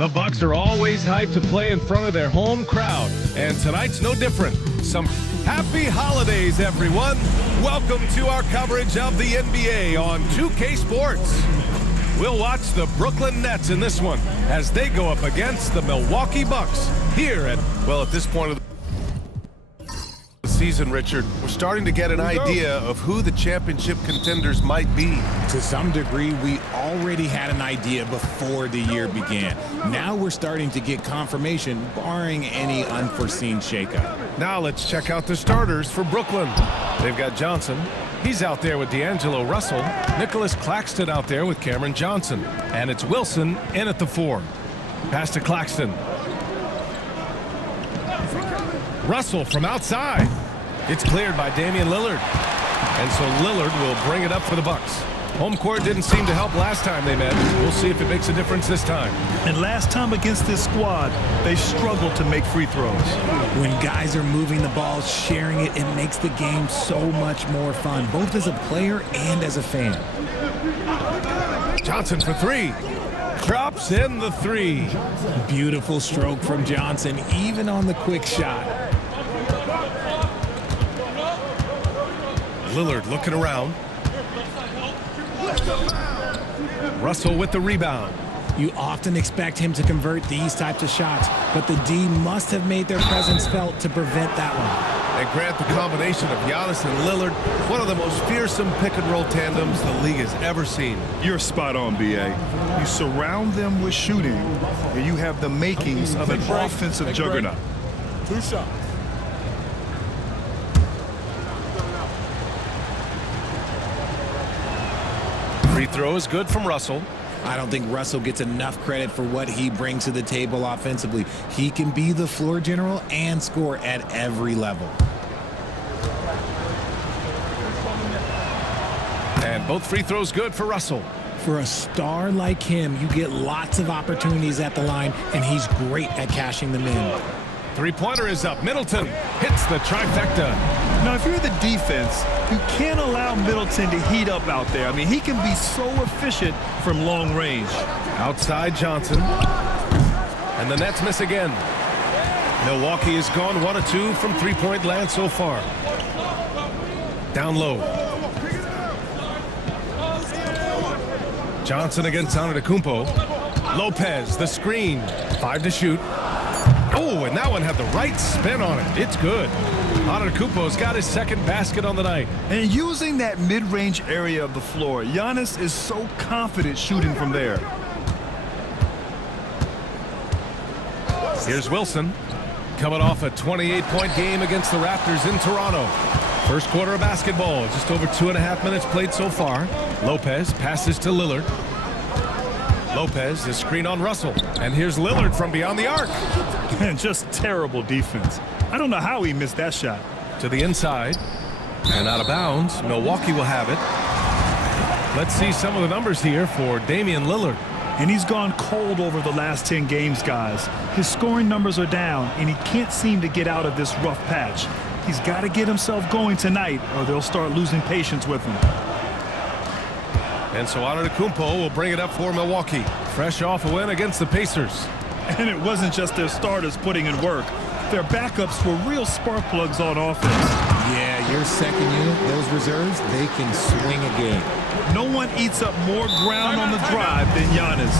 The Bucks are always hyped to play in front of their home crowd, and tonight's no different. Some happy holidays, everyone. Welcome to our coverage of the NBA on 2K Sports. We'll watch the Brooklyn Nets in this one as they go up against the Milwaukee Bucks here at this point of the season, Richard, we're starting to get an idea of who the championship contenders might be. To some degree, we already had an idea before the year began. Now we're starting to get confirmation, barring any unforeseen shakeup. Now let's check out the starters for Brooklyn. They've got Johnson. He's out there with D'Angelo Russell. Nicholas Claxton out there with Cameron Johnson. And it's Wilson in at the 4. Pass to Claxton. Russell from outside. It's cleared by Damian Lillard. And so Lillard will bring it up for the Bucks. Home court didn't seem to help last time they met. We'll see if it makes a difference this time. And last time against this squad, they struggled to make free throws. When guys are moving the ball, sharing it, it makes the game so much more fun, both as a player and as a fan. Johnson for 3. Drops in the 3. Beautiful stroke from Johnson, even on the quick shot. Lillard looking around. Russell with the rebound. You often expect him to convert these types of shots, but the D must have made their presence felt to prevent that one. And Grant, the combination of Giannis and Lillard, one of the most fearsome pick-and-roll tandems the league has ever seen. You're spot on, B.A. You surround them with shooting, and you have the makings of an offensive juggernaut. 2 shots. Free throw is good from Russell. I don't think Russell gets enough credit for what he brings to the table offensively. He can be the floor general and score at every level. And both free throws good for Russell. For a star like him, you get lots of opportunities at the line, and he's great at cashing them in. Three-pointer is up. Middleton hits the trifecta. Now, if you're the defense, you can't allow Middleton to heat up out there. I mean, he can be so efficient from long range. Outside Johnson. And the Nets miss again. Milwaukee has gone 1 of 2 from three-point land so far. Down low. Johnson against Antetokounmpo. Lopez, the screen. 5 to shoot. Oh, and that one had the right spin on it. It's good. Antetokounmpo's got his second basket on the night. And using that mid-range area of the floor, Giannis is so confident shooting from there. Here's Wilson. Coming off a 28-point game against the Raptors in Toronto. First quarter of basketball. Just over 2.5 minutes played so far. Lopez passes to Lillard. Lopez, the screen on Russell. And here's Lillard from beyond the arc. And just terrible defense. I don't know how he missed that shot. To the inside. And out of bounds. Milwaukee will have it. Let's see some of the numbers here for Damian Lillard. And he's gone cold over the last 10 games, guys. His scoring numbers are down, and he can't seem to get out of this rough patch. He's got to get himself going tonight, or they'll start losing patience with him. And so Antetokounmpo will bring it up for Milwaukee. Fresh off a win against the Pacers. And it wasn't just their starters putting in work. Their backups were real spark plugs on offense. Yeah, your second unit, those reserves, they can swing a game. No one eats up more ground on the drive than Giannis.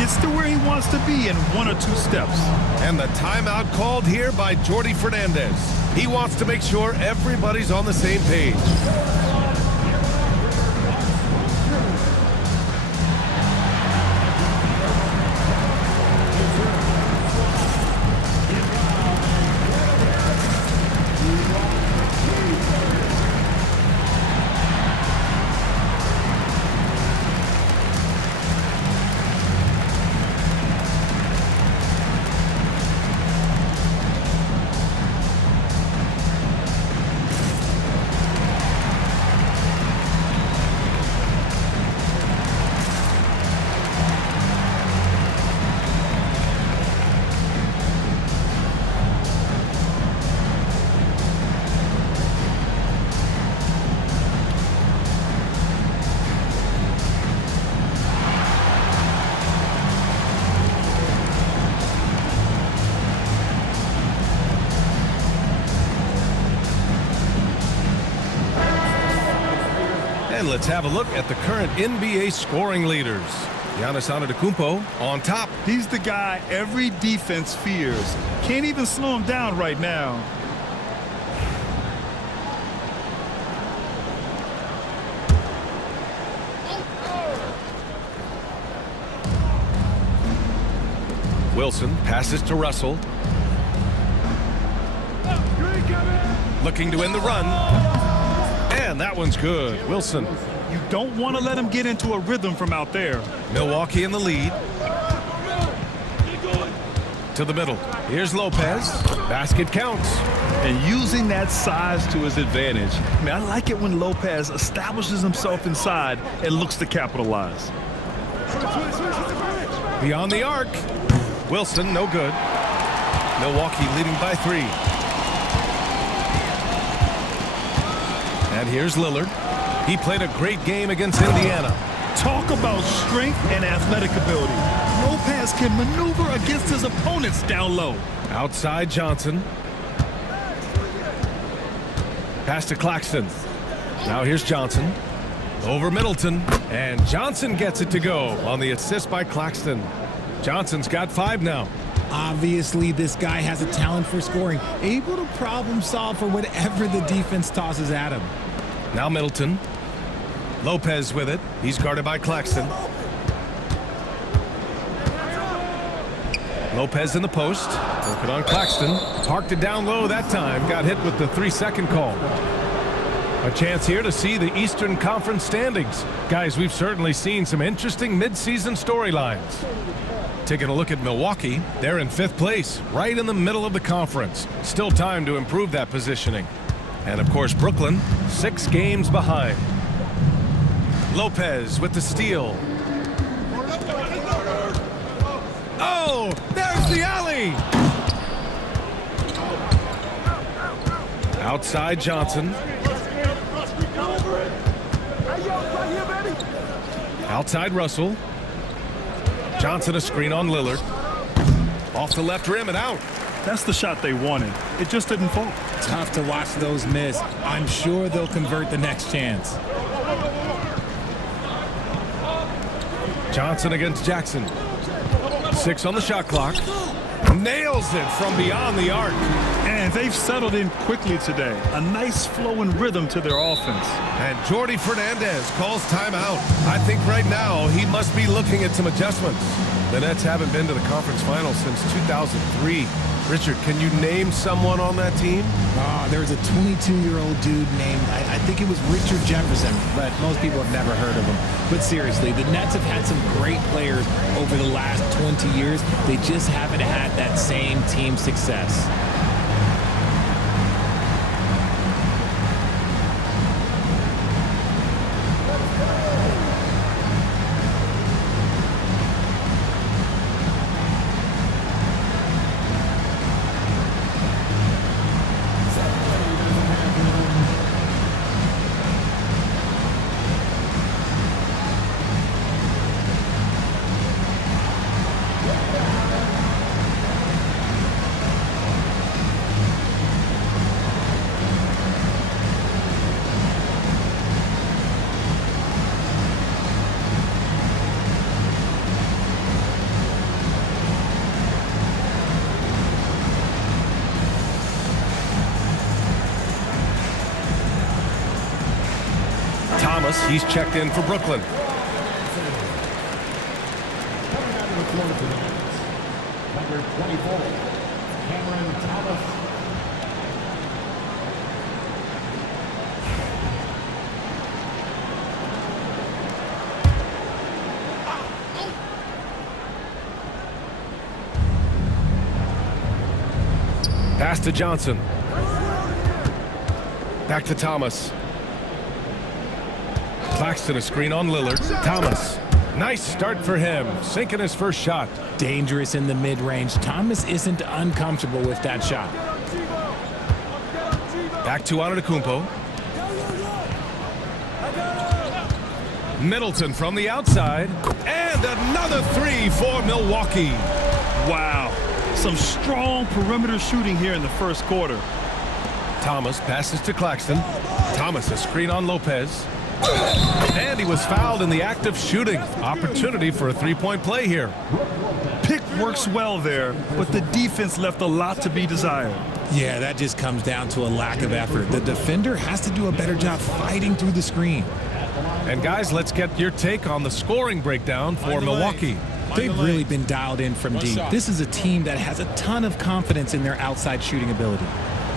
Gets to where he wants to be in 1 or 2 steps. And the timeout called here by Jordi Fernandez. He wants to make sure everybody's on the same page. And let's have a look at the current NBA scoring leaders. Giannis Antetokounmpo on top. He's the guy every defense fears. Can't even slow him down right now. Wilson passes to Russell. Looking to win the run. And that one's good. Wilson. You don't want to let him get into a rhythm from out there. Milwaukee in the lead. To the middle. Here's Lopez. Basket counts. And using that size to his advantage. I mean, I like it when Lopez establishes himself inside and looks to capitalize. Beyond the arc. Wilson, no good. Milwaukee leading by 3. And here's Lillard. He played a great game against Indiana. Talk about strength and athletic ability. Lopez can maneuver against his opponents down low. Outside Johnson. Pass to Claxton. Now here's Johnson. Over Middleton. And Johnson gets it to go on the assist by Claxton. Johnson's got 5 now. Obviously, this guy has a talent for scoring, able to problem solve for whatever the defense tosses at him. Now Middleton. Lopez with it. He's guarded by Claxton. Lopez in the post. Working on Claxton. Parked it down low that time. Got hit with the 3-second call. A chance here to see the Eastern Conference standings. Guys, we've certainly seen some interesting midseason storylines. Taking a look at Milwaukee, they're in 5th place, right in the middle of the conference. Still time to improve that positioning. And of course, Brooklyn, 6 games behind. Lopez with the steal. Oh, there's the alley! Outside Johnson. Outside Russell. Johnson a screen on Lillard. Off the left rim and out. That's the shot they wanted. It just didn't fall. Tough to watch those miss. I'm sure they'll convert the next chance. Johnson against Jackson. 6 on the shot clock. Nails it from beyond the arc. And they've settled in quickly today. A nice flow and rhythm to their offense. And Jordi Fernandez calls timeout. I think right now he must be looking at some adjustments. The Nets haven't been to the conference finals since 2003. Richard, can you name someone on that team? There was a 22-year-old dude named, I think it was Richard Jefferson, but most people have never heard of him. But seriously, the Nets have had some great players over the last 20 years. They just haven't had that same team success. Thomas, he's checked in for Brooklyn. Number 24, Cameron Thomas. Pass to Johnson. Back to Thomas. Claxton a screen on Lillard. Thomas. Nice start for him. Sinking his first shot. Dangerous in the mid-range. Thomas isn't uncomfortable with that shot. Back to Antetokounmpo. Middleton from the outside. And another 3 for Milwaukee. Wow. Some strong perimeter shooting here in the first quarter. Thomas passes to Claxton. Thomas a screen on Lopez. And he was fouled in the act of shooting. Opportunity for a three-point play here. Pick works well there, but the defense left a lot to be desired. Yeah, that just comes down to a lack of effort. The defender has to do a better job fighting through the screen. And guys, let's get your take on the scoring breakdown for Milwaukee. They've really been dialed in from deep. This is a team that has a ton of confidence in their outside shooting ability.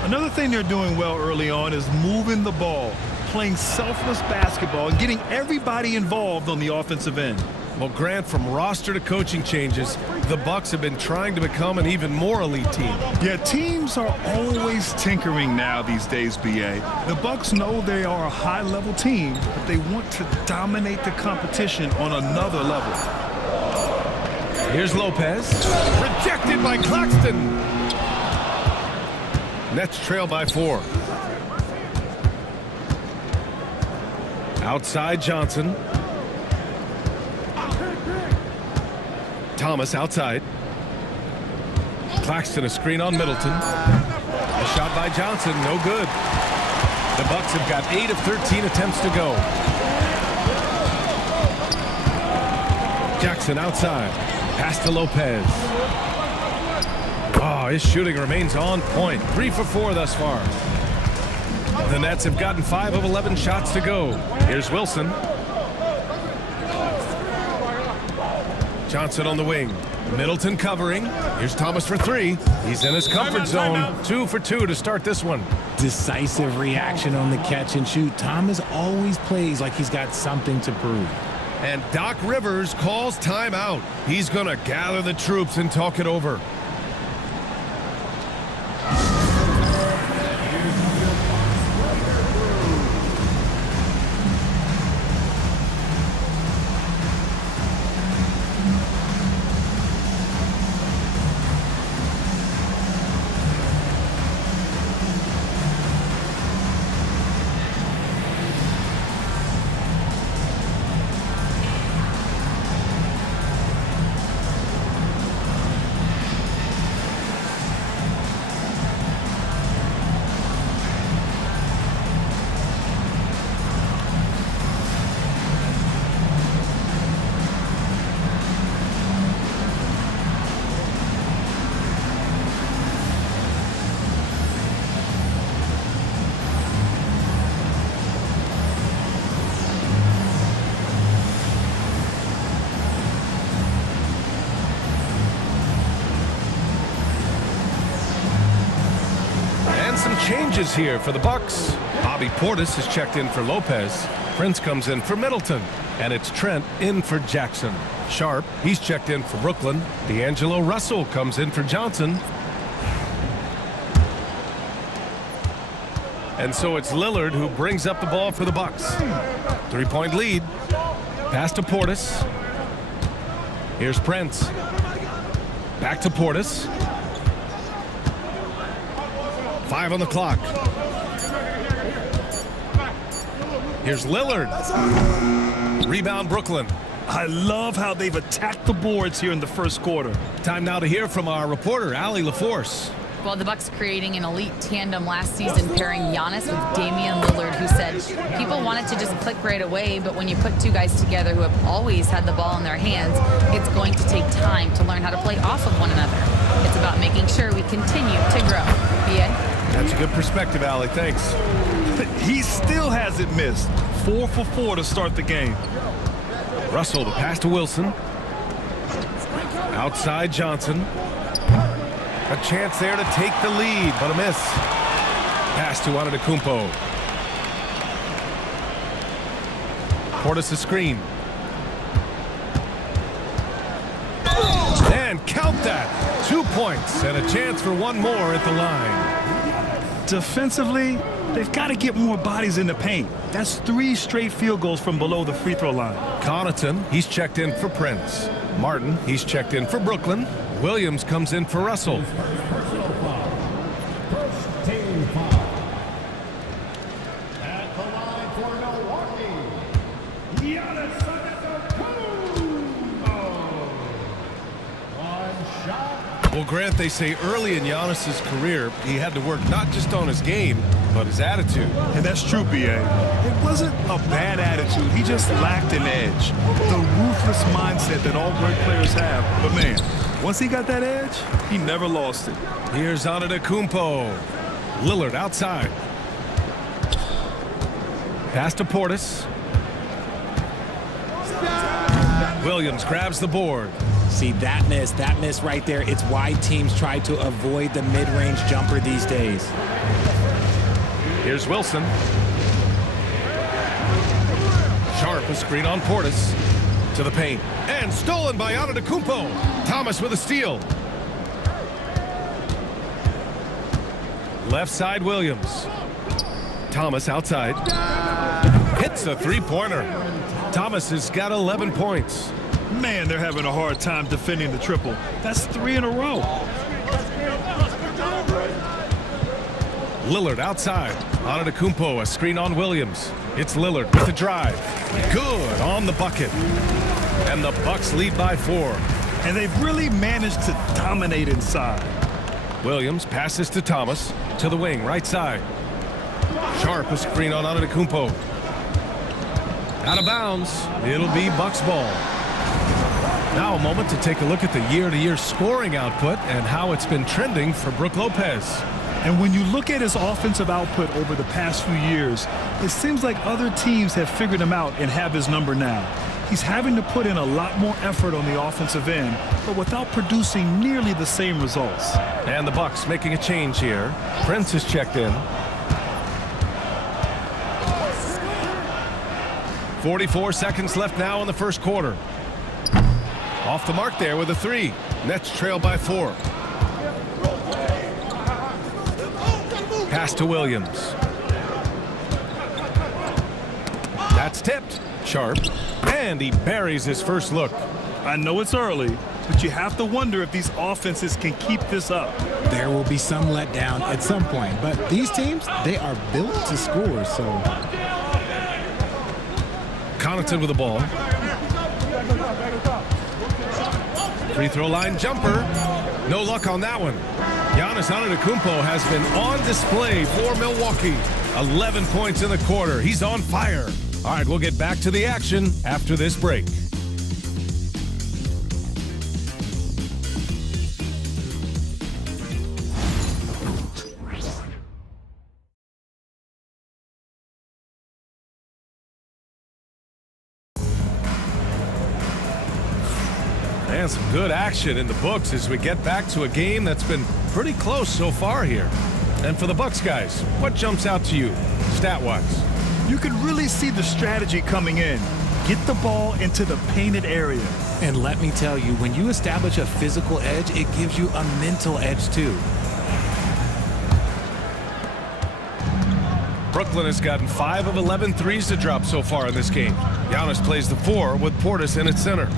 Another thing they're doing well early on is moving the ball, playing selfless basketball, and getting everybody involved on the offensive end. Well, Grant, from roster to coaching changes, the Bucks have been trying to become an even more elite team. Yeah, teams are always tinkering now these days, BA. The Bucks know they are a high-level team, but they want to dominate the competition on another level. Here's Lopez. Rejected by Claxton. Nets trail by 4. Outside Johnson. Thomas outside. Claxton a screen on Middleton. A shot by Johnson, no good. The Bucks have got 8 of 13 attempts to go. Jackson outside. Pass to Lopez. Oh, his shooting remains on point. 3 for 4 thus far. The Nets have gotten 5 of 11 shots to go. Here's Wilson. Johnson on the wing. Middleton covering. Here's Thomas for 3. He's in his comfort zone. 2 for 2 to start this one. Decisive reaction on the catch and shoot. Thomas always plays like he's got something to prove. And Doc Rivers calls timeout. He's going to gather the troops and talk it over. Some changes here for the Bucks. Bobby Portis has checked in for Lopez. Prince comes in for Middleton. And it's Trent in for Jackson. Sharp, he's checked in for Brooklyn. D'Angelo Russell comes in for Johnson. And so it's Lillard who brings up the ball for the Bucks. 3-point lead. Pass to Portis. Here's Prince. Back to Portis. 5 on the clock. Here's Lillard. Rebound Brooklyn. I love how they've attacked the boards here in the first quarter. Time now to hear from our reporter, Allie LaForce. Well, the Bucks creating an elite tandem last season, pairing Giannis with Damian Lillard, who said people wanted to just click right away, but when you put 2 guys together who have always had the ball in their hands, it's going to take time to learn how to play off of one another. It's about making sure we continue to grow. BA? That's a good perspective, Allie. Thanks. He still hasn't missed. 4 for 4 to start the game. Russell, the pass to Wilson. Outside Johnson. A chance there to take the lead, but a miss. Pass to Antetokounmpo. Portis a screen. And count that. 2 points and a chance for one more at the line. Defensively, they've got to get more bodies in the paint. That's 3 straight field goals from below the free throw line. Connaughton, he's checked in for Prince. Martin, he's checked in for Brooklyn. Williams comes in for Russell. Team foul. At the line for Milwaukee, Giannis Antetokounmpo. One shot. Well, Well, Grant, they say early in Giannis's career, he had to work not just on his game, but his attitude. And that's true, B.A. It wasn't a bad attitude. He just lacked an edge. The ruthless mindset that all great players have. But, man, once he got that edge, he never lost it. Here's Antetokounmpo. Lillard outside. Pass to Portis. Williams grabs the board. See, that miss right there, it's why teams try to avoid the mid-range jumper these days. Here's Wilson. Sharp, a screen on Portis. To the paint. And stolen by Antetokounmpo. Thomas with a steal. Left side, Williams. Thomas outside. Hits a three-pointer. Thomas has got 11 points. Man, they're having a hard time defending the triple. That's 3 in a row. Lillard outside. Antetokounmpo, a screen on Williams. It's Lillard with the drive. Good on the bucket. And the Bucks lead by 4. And they've really managed to dominate inside. Williams passes to Thomas. To the wing, right side. Sharp, a screen on Antetokounmpo. Out of bounds. It'll be Bucks ball. Now a moment to take a look at the year-to-year scoring output and how it's been trending for Brook Lopez. And when you look at his offensive output over the past few years, it seems like other teams have figured him out and have his number now. He's having to put in a lot more effort on the offensive end, but without producing nearly the same results. And the Bucks making a change here. Prince is checked in. 44 seconds left now in the first quarter. Off the mark there with a 3. Nets trail by 4. Pass to Williams. That's tipped. Sharp. And he buries his first look. I know it's early, but you have to wonder if these offenses can keep this up. There will be some letdown at some point, but these teams, they are built to score, so... Connaughton with the ball. Free throw line jumper. No luck on that one. Giannis Antetokounmpo has been on display for Milwaukee. 11 points in the quarter. He's on fire. All right, we'll get back to the action after this break. And some good action in the books as we get back to a game that's been pretty close so far here. And for the Bucks guys, what jumps out to you, stat-wise? You can really see the strategy coming in. Get the ball into the painted area. And let me tell you, when you establish a physical edge, it gives you a mental edge too. Brooklyn has gotten 5 of 11 threes to drop so far in this game. Giannis plays the 4 with Portis in at center.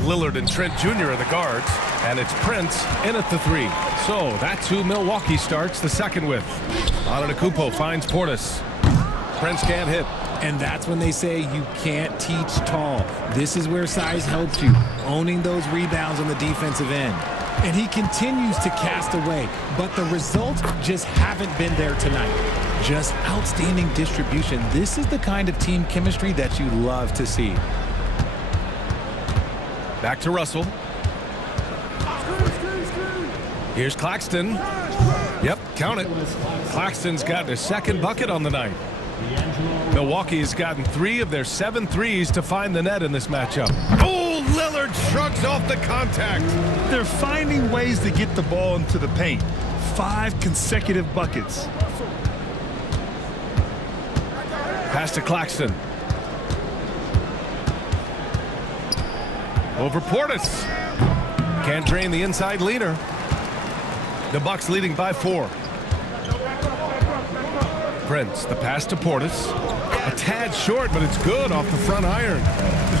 Lillard and Trent Jr. are the guards, and it's Prince in at the 3. So that's who Milwaukee starts the second with. Antetokounmpo finds Portis. Prince can't hit. And that's when they say you can't teach tall. This is where size helps you, owning those rebounds on the defensive end. And he continues to cast away, but the results just haven't been there tonight. Just outstanding distribution. This is the kind of team chemistry that you love to see. Back to Russell. Here's Claxton. Yep, count it. Claxton's got his second bucket on the night. Milwaukee has gotten 3 of their 7 threes to find the net in this matchup. Oh, Lillard shrugs off the contact. They're finding ways to get the ball into the paint. 5 consecutive buckets. Pass to Claxton. Over Portis. Can't drain the inside leader. The Bucks leading by 4. Prince, the pass to Portis. A tad short, but it's good off the front iron.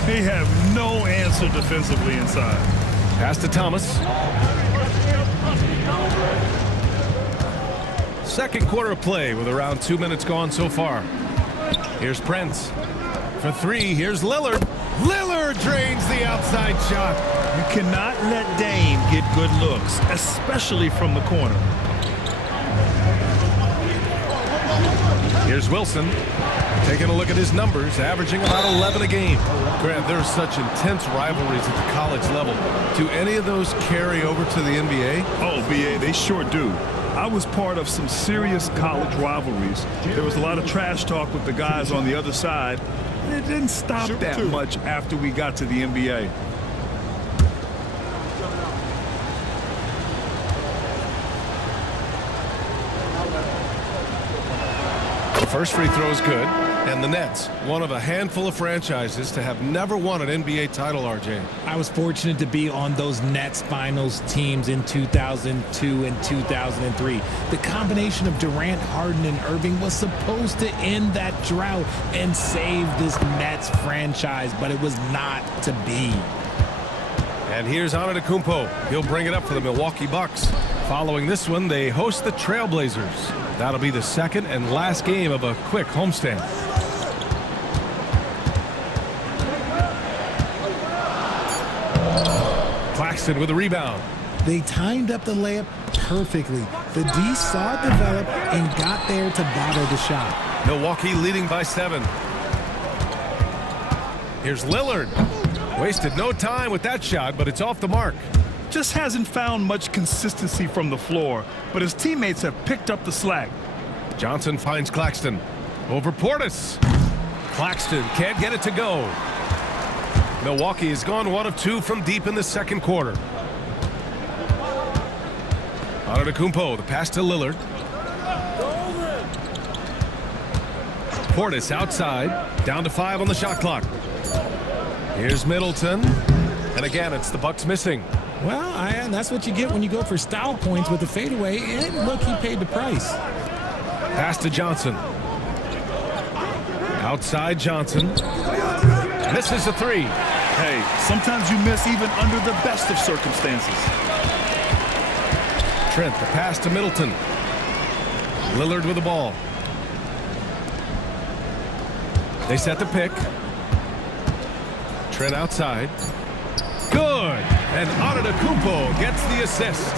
They have no answer defensively inside. Pass to Thomas. Second quarter of play with around 2 minutes gone so far. Here's Prince. For 3, here's Lillard. Lillard drains the outside shot. You cannot let Dame get good looks, especially from the corner. Here's Wilson. Taking a look at his numbers, averaging about 11 a game. Grant, there's such intense rivalries at the college level. Do any of those carry over to the NBA? Oh, BA, they sure do. I was part of some serious college rivalries. There was a lot of trash talk with the guys on the other side, and it didn't stop that much after we got to the NBA. The first free throw is good, and the Nets, one of a handful of franchises to have never won an NBA title, RJ. I was fortunate to be on those Nets finals teams in 2002 and 2003. The combination of Durant, Harden, and Irving was supposed to end that drought and save this Nets franchise, but it was not to be. And here's Antetokounmpo. He'll bring it up for the Milwaukee Bucks. Following this one, they host the Trailblazers. That'll be the second and last game of a quick homestand. Claxton with a rebound. They timed up the layup perfectly. The D saw it develop and got there to bottle the shot. Milwaukee leading by 7. Here's Lillard. Wasted no time with that shot, but it's off the mark. Just hasn't found much consistency from the floor, but his teammates have picked up the slack. Johnson finds Claxton. Over Portis. Claxton can't get it to go. Milwaukee has gone 1 of 2 from deep in the second quarter. Antetokounmpo, the pass to Lillard. Portis outside, down to 5 on the shot clock. Here's Middleton, and again it's the Bucks missing. Well, that's what you get when you go for style points with the fadeaway, and look, he paid the price. Pass to Johnson. Outside Johnson. Misses a 3. Hey, sometimes you miss even under the best of circumstances. Trent, the pass to Middleton. Lillard with the ball. They set the pick. Trent outside. Good. And Antetokounmpo gets the assist.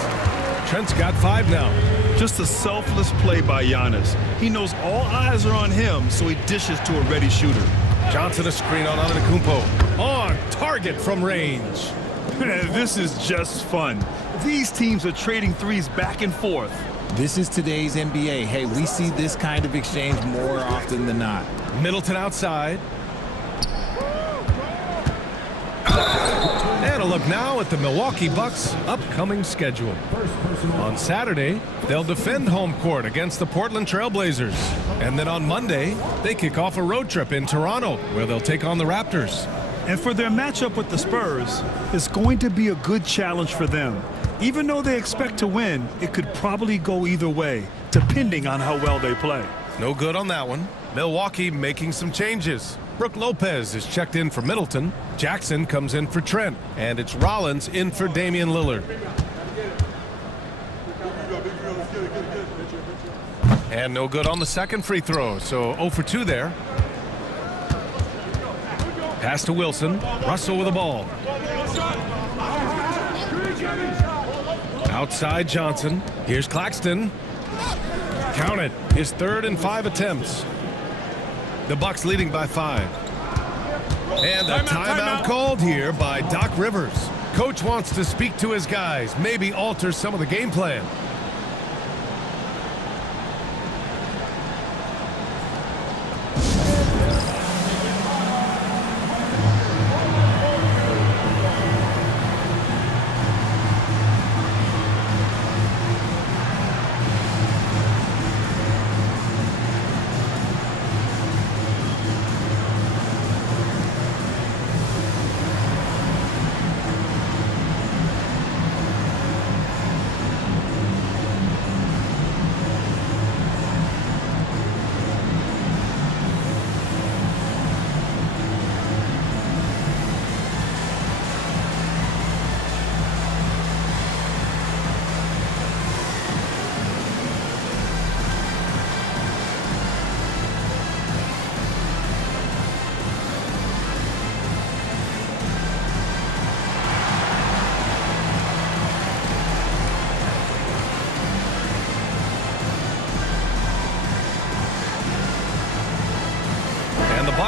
Trent's got 5 now. Just a selfless play by Giannis. He knows all eyes are on him, so he dishes to a ready shooter. Johnson a screen on Antetokounmpo. On target from range. This is just fun. These teams are trading threes back and forth. This is today's NBA. Hey, we see this kind of exchange more often than not. Middleton outside. And a look now at the Milwaukee Bucks' upcoming schedule. On Saturday, they'll defend home court against the Portland Trailblazers. And then on Monday, they kick off a road trip in Toronto, where they'll take on the Raptors. And for their matchup with the Spurs, it's going to be a good challenge for them. Even though they expect to win, it could probably go either way, depending on how well they play. No good on that one. Milwaukee making some changes. Brook Lopez is checked in for Middleton. Jackson comes in for Trent. And it's Rollins in for Damian Lillard. And no good on the second free throw, so 0 for 2 there. Pass to Wilson. Russell with the ball. Outside Johnson. Here's Claxton. Count it. His 3rd and 5 attempts. The Bucks leading by 5. And a timeout called here by Doc Rivers. Coach wants to speak to his guys, maybe alter some of the game plan.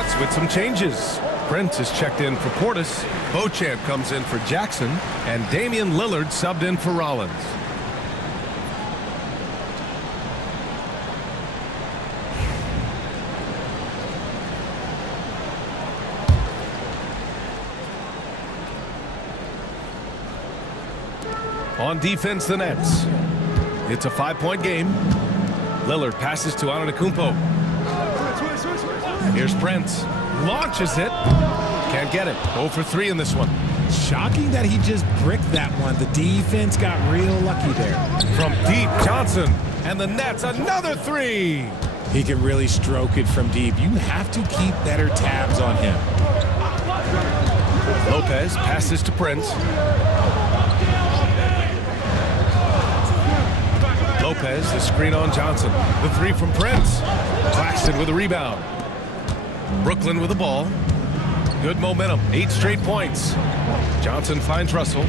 Bucks with some changes. Prince is checked in for Portis. Beauchamp comes in for Jackson. And Damian Lillard subbed in for Rollins. On defense, the Nets. It's a 5-point game. Lillard passes to Antetokounmpo. Here's Prince. Launches it. Can't get it. 0 for 3 in this one. Shocking that he just bricked that one. The defense got real lucky there. From deep, Johnson. And the Nets, another 3. He can really stroke it from deep. You have to keep better tabs on him. Lopez passes to Prince. Lopez, the screen on Johnson. The 3 from Prince. Claxton with a rebound. Brooklyn with the ball. Good momentum. 8 straight points. Johnson finds Russell.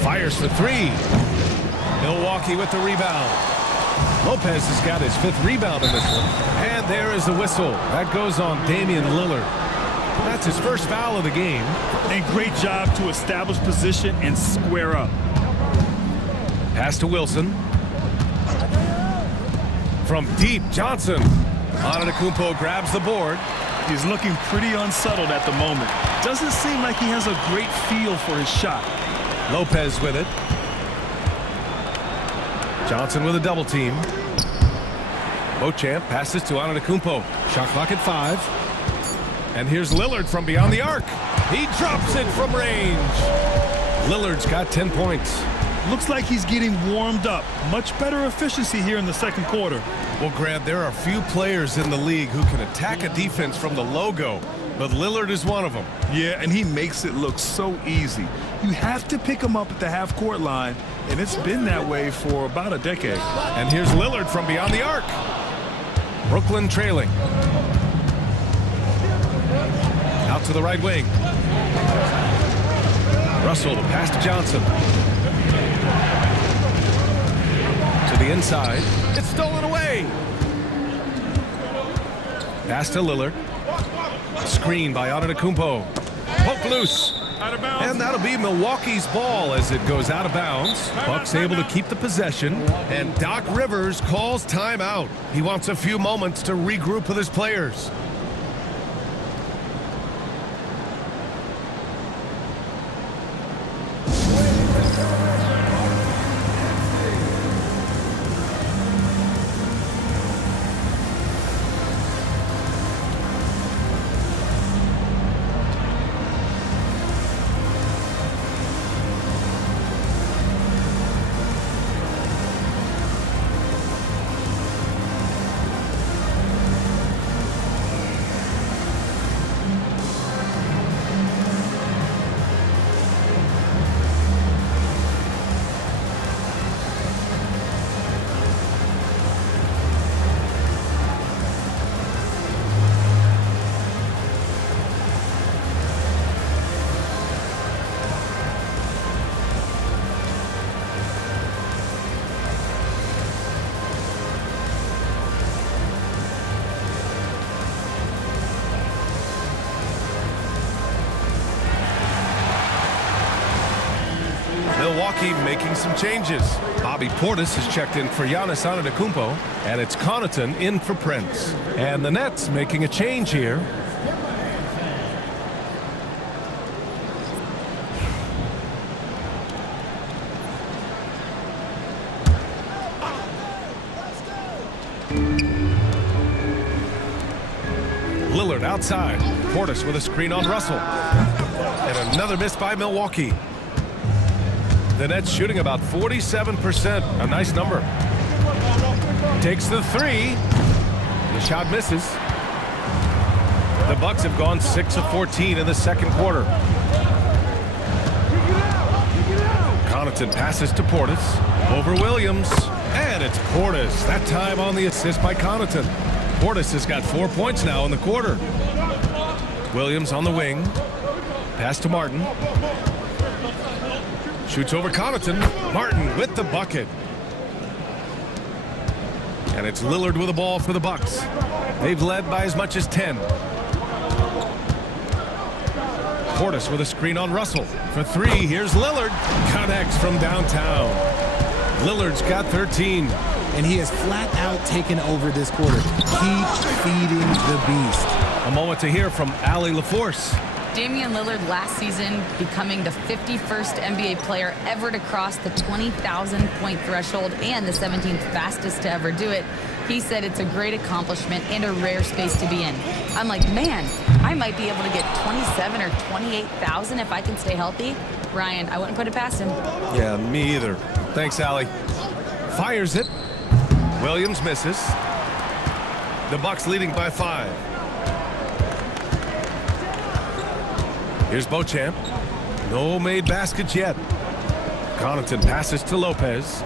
Fires for 3. Milwaukee with the rebound. Lopez has got his 5th rebound in this one. And there is the whistle. That goes on Damian Lillard. That's his first foul of the game. And great job to establish position and square up. Pass to Wilson. From deep, Johnson. Antetokounmpo grabs the board. He's looking pretty unsettled at the moment. Doesn't seem like he has a great feel for his shot. Lopez with it. Johnson with a double team. Beauchamp passes to Antetokounmpo. Shot clock at 5. And here's Lillard from beyond the arc. He drops it from range. Lillard's got 10 points. Looks like he's getting warmed up. Much better efficiency here in the second quarter. Well, Grant, there are few players in the league who can attack a defense from the logo, but Lillard is one of them. Yeah, and he makes it look so easy. You have to pick him up at the half-court line, and it's been that way for about a decade. And here's Lillard from beyond the arc. Brooklyn trailing. Out to the right wing. Russell, the pass to Johnson. To the inside. It's stolen away. Pass to Lillard. Screen by Antetokounmpo. Poke loose. Out of bounds. And that'll be Milwaukee's ball as it goes out of bounds. Bucks able to keep the possession. And Doc Rivers calls timeout. He wants a few moments to regroup with his players. Milwaukee making some changes. Bobby Portis has checked in for Giannis Antetokounmpo, and it's Connaughton in for Prince. And the Nets making a change here. Lillard outside. Portis with a screen on Russell. And another miss by Milwaukee. The Nets shooting about 47%. A nice number. Takes the 3. The shot misses. The Bucks have gone 6 of 14 in the second quarter. Connaughton passes to Portis. Over Williams. And it's Portis. That time on the assist by Connaughton. Portis has got 4 points now in the quarter. Williams on the wing. Pass to Martin. Shoots over Connaughton. Martin with the bucket. And it's Lillard with the ball for the Bucks. They've led by as much as 10. Portis with a screen on Russell. For three, here's Lillard. Connects from downtown. Lillard's got 13. And he has flat out taken over this quarter. Keep feeding the beast. A moment to hear from Allie LaForce. Damian Lillard last season becoming the 51st NBA player ever to cross the 20,000 point threshold and the 17th fastest to ever do it. He said it's a great accomplishment and a rare space to be in. I'm like, man, I might be able to get 27 or 28,000 if I can stay healthy. Ryan, I wouldn't put it past him. Yeah, me either. Thanks, Allie. Fires it. Williams misses. The Bucks leading by 5. Here's Beauchamp. No made baskets yet. Connaughton passes to Lopez.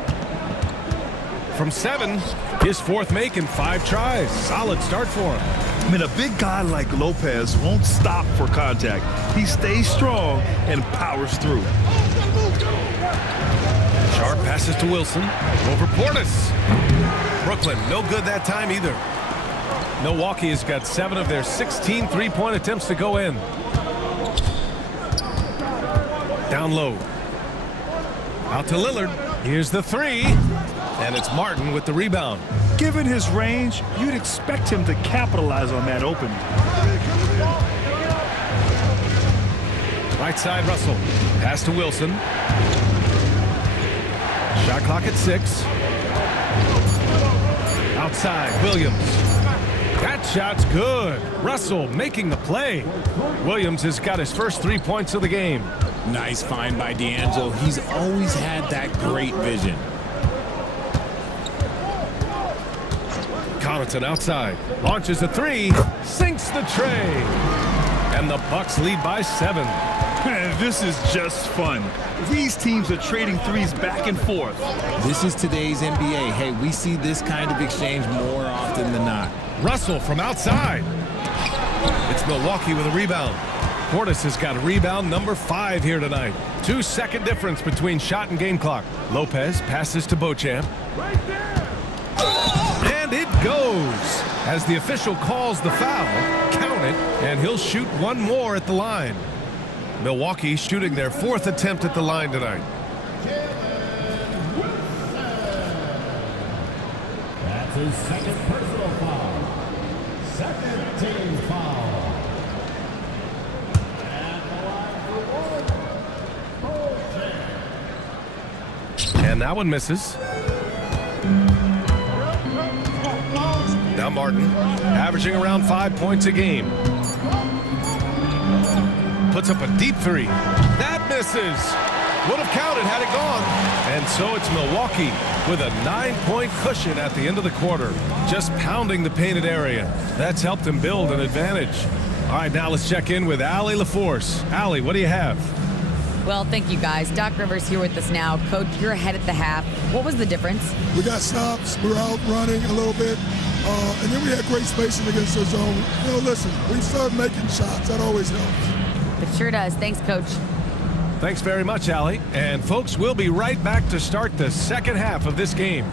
From 7, his 4th make in 5 tries. Solid start for him. I mean, a big guy like Lopez won't stop for contact. He stays strong and powers through. Sharp passes to Wilson. Over Portis. Brooklyn, no good that time either. Milwaukee has got 7 of their 16 three-point attempts to go in. Down low. Out to Lillard. Here's the 3. And it's Martin with the rebound. Given his range, you'd expect him to capitalize on that opening. Right side, Russell. Pass to Wilson. Shot clock at 6. Outside, Williams. That shot's good. Russell making the play. Williams has got his first 3 points of the game. Nice find by D'Angelo. He's always had that great vision. Connaughton outside. Launches a 3. Sinks the tray. And the Bucks lead by 7. This is just fun. These teams are trading threes back and forth. This is today's NBA. Hey, we see this kind of exchange more often than not. Russell from outside. It's Milwaukee with a rebound. Portis has got rebound number 5 here tonight. 2-second difference between shot and game clock. Lopez passes to Beauchamp. Right there. And it goes. As the official calls the foul, count it, and he'll shoot one more at the line. Milwaukee shooting their 4th attempt at the line tonight. That's his 2nd personal foul. 2nd team foul. And the line for one. And that one misses. Now Martin, averaging around 5 points a game. Puts up a deep 3. That misses. Would have counted had it gone. And so it's Milwaukee with a 9-point cushion at the end of the quarter. Just pounding the painted area. That's helped him build an advantage. All right, now let's check in with Allie LaForce. Allie, what do you have? Well, thank you, guys. Doc Rivers here with us now. Coach, you're ahead at the half. What was the difference? We got stops. We were out running a little bit. And then we had great spacing against the zone. You know, listen, we started making shots. That always helps. It sure does. Thanks, Coach. Thanks very much, Allie. And folks, we'll be right back to start the second half of this game.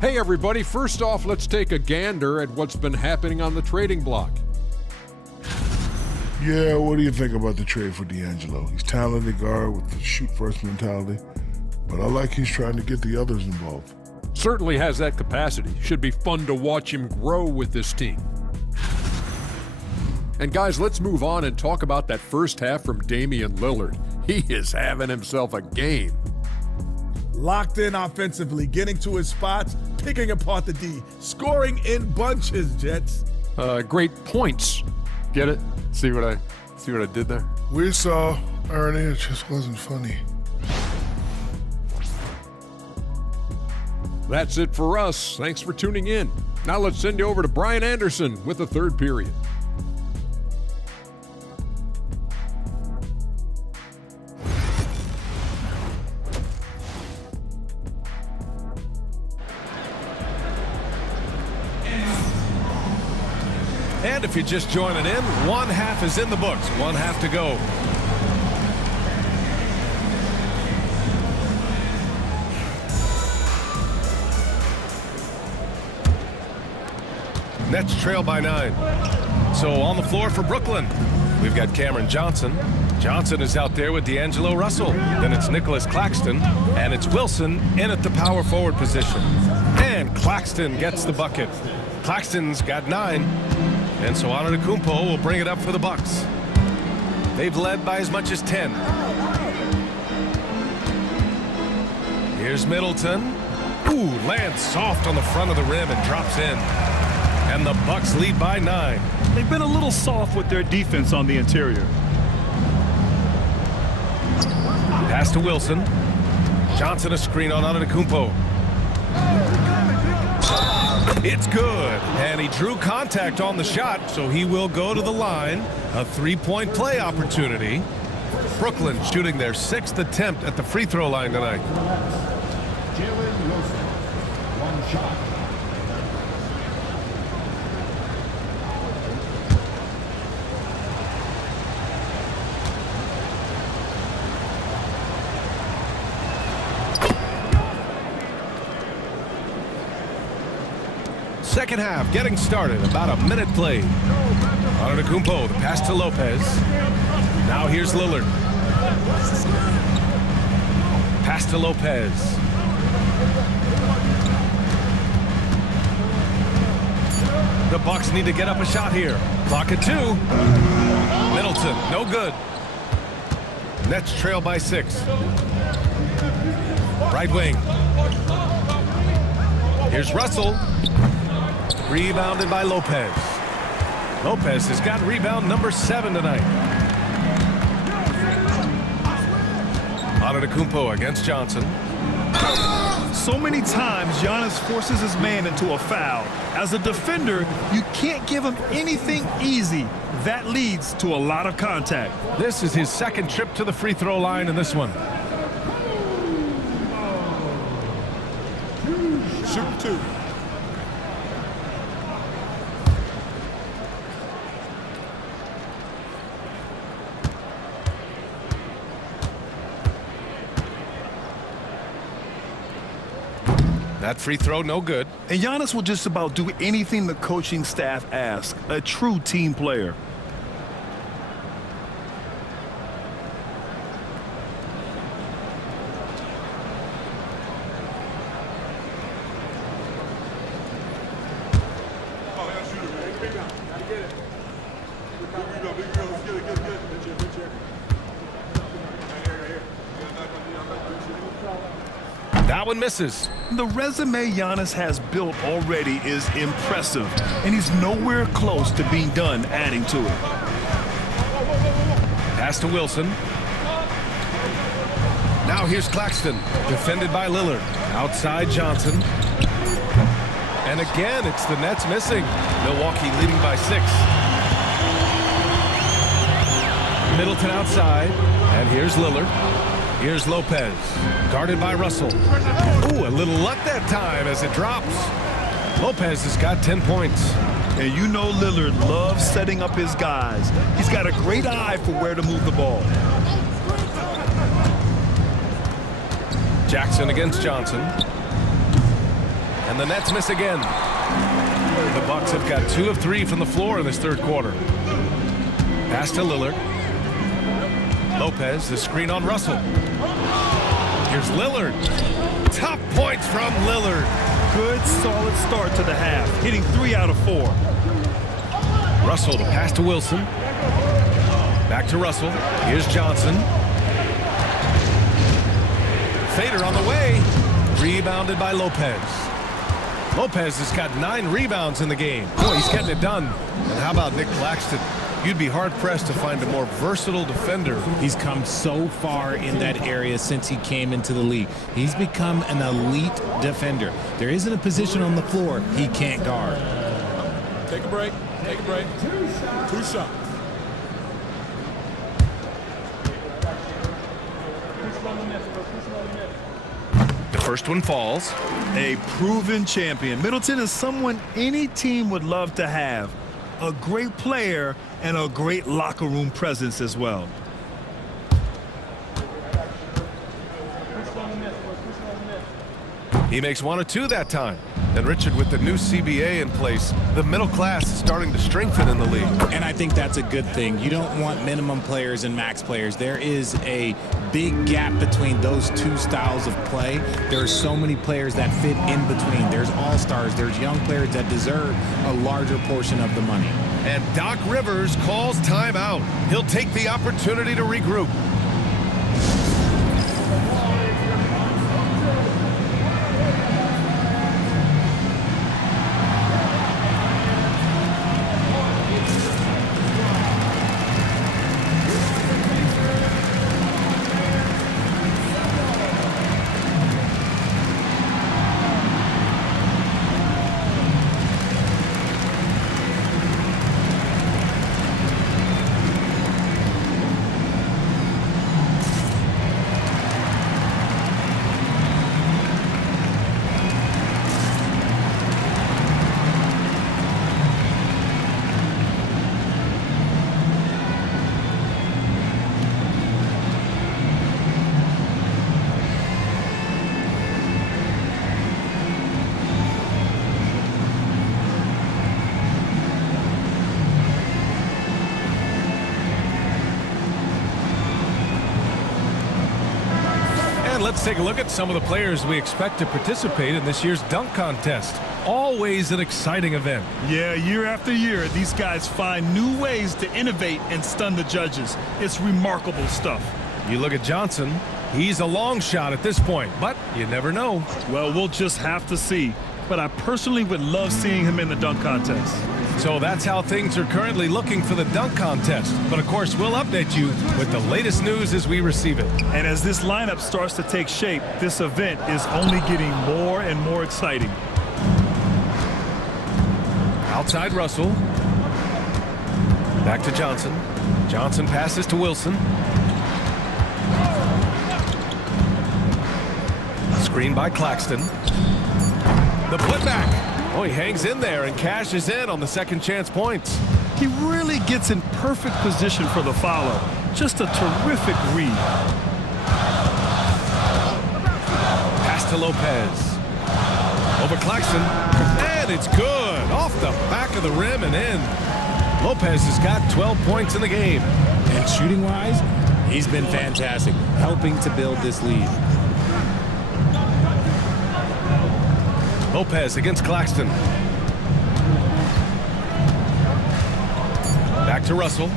Hey everybody, first off, let's take a gander at what's been happening on the trading block. Yeah, what do you think about the trade for D'Angelo? He's talented guard with the shoot-first mentality, but I like he's trying to get the others involved. Certainly has that capacity. Should be fun to watch him grow with this team. And guys, let's move on and talk about that first half from Damian Lillard. He is having himself a game. Locked in offensively, getting to his spots, picking apart the D, scoring in bunches, Jets. Great points. Get it? See what I did there? We saw, Ernie, it just wasn't funny. That's it for us. Thanks for tuning in. Now let's send you over to Brian Anderson with the third period. And if you're just joining in, one half is in the books. One half to go. Nets trail by 9. So on the floor for Brooklyn, we've got Cameron Johnson. Johnson is out there with D'Angelo Russell. Then it's Nicholas Claxton, and it's Wilson in at the power forward position. And Claxton gets the bucket. Claxton's got 9, and so Antetokounmpo will bring it up for the Bucks. They've led by as much as 10. Here's Middleton. Ooh, lands soft on the front of the rim and drops in. And the Bucks lead by 9. They've been a little soft with their defense on the interior. Pass to Wilson. Johnson a screen on Antetokounmpo. It's good. And he drew contact on the shot, so he will go to the line. A three-point play opportunity. Brooklyn shooting their 6th attempt at the free throw line tonight. Jalen Wilson, one shot. Second half getting started. About a minute played. Antetokounmpo, the pass to Lopez. Now here's Lillard. Pass to Lopez. The Bucks need to get up a shot here. Clock at 2. Middleton, no good. Nets trail by 6. Right wing. Here's Russell. Rebounded by Lopez. Lopez has got rebound number 7 tonight. Antetokounmpo against Johnson. So many times Giannis forces his man into a foul. As a defender, you can't give him anything easy. That leads to a lot of contact. This is his 2nd trip to the free throw line in this one. Shoot 2. That free throw, no good. And Giannis will just about do anything the coaching staff asks. A true team player. That one misses. The resume Giannis has built already is impressive, and he's nowhere close to being done adding to it. Pass to Wilson. Now here's Claxton, defended by Lillard. Outside Johnson. And again, it's the Nets missing. Milwaukee leading by 6. Middleton outside, and here's Lillard. Here's Lopez, guarded by Russell. Ooh, a little luck that time as it drops. Lopez has got 10 points. And you know Lillard loves setting up his guys. He's got a great eye for where to move the ball. Jackson against Johnson. And the Nets miss again. The Bucks have got 2 of 3 from the floor in this 3rd quarter. Pass to Lillard. Lopez, the screen on Russell. Here's Lillard. Top points from Lillard. Good, solid start to the half, hitting 3 out of 4. Russell, the pass to Wilson. Back to Russell. Here's Johnson. Fader on the way. Rebounded by Lopez. Lopez has got 9 rebounds in the game. Boy, he's getting it done. And how about Nick Claxton? You'd be hard-pressed to find a more versatile defender. He's come so far in that area since he came into the league. He's become an elite defender. There isn't a position on the floor he can't guard. Take a break. Take a break. 2 shots. The first one falls. A proven champion. Middleton is someone any team would love to have. a great player, and a great locker room presence as well. He makes 1 or 2 that time. And Richard, with the new CBA in place, the middle class is starting to strengthen in the league. And I think that's a good thing. You don't want minimum players and max players. There is a big gap between those two styles of play. There are so many players that fit in between. There's all-stars. There's young players that deserve a larger portion of the money. And Doc Rivers calls timeout. He'll take the opportunity to regroup. Let's take a look at some of the players we expect to participate in this year's dunk contest. Always an exciting event. Yeah, year after year, these guys find new ways to innovate and stun the judges. It's remarkable stuff. You look at Johnson, he's a long shot at this point, but you never know. Well, we'll just have to see. But I personally would love seeing him in the dunk contest. So that's how things are currently looking for the dunk contest. But of course, we'll update you with the latest news as we receive it. And as this lineup starts to take shape, this event is only getting more and more exciting. Outside Russell. Back to Johnson. Johnson passes to Wilson. Screen by Claxton. The putback. Oh, he hangs in there and cashes in on the second chance points. He really gets in perfect position for the follow. Just a terrific read. Pass to Lopez. Over Claxton. And it's good. Off the back of the rim and in. Lopez has got 12 points in the game. And shooting-wise, he's been fantastic, helping to build this lead. Lopez against Claxton. Back to Russell.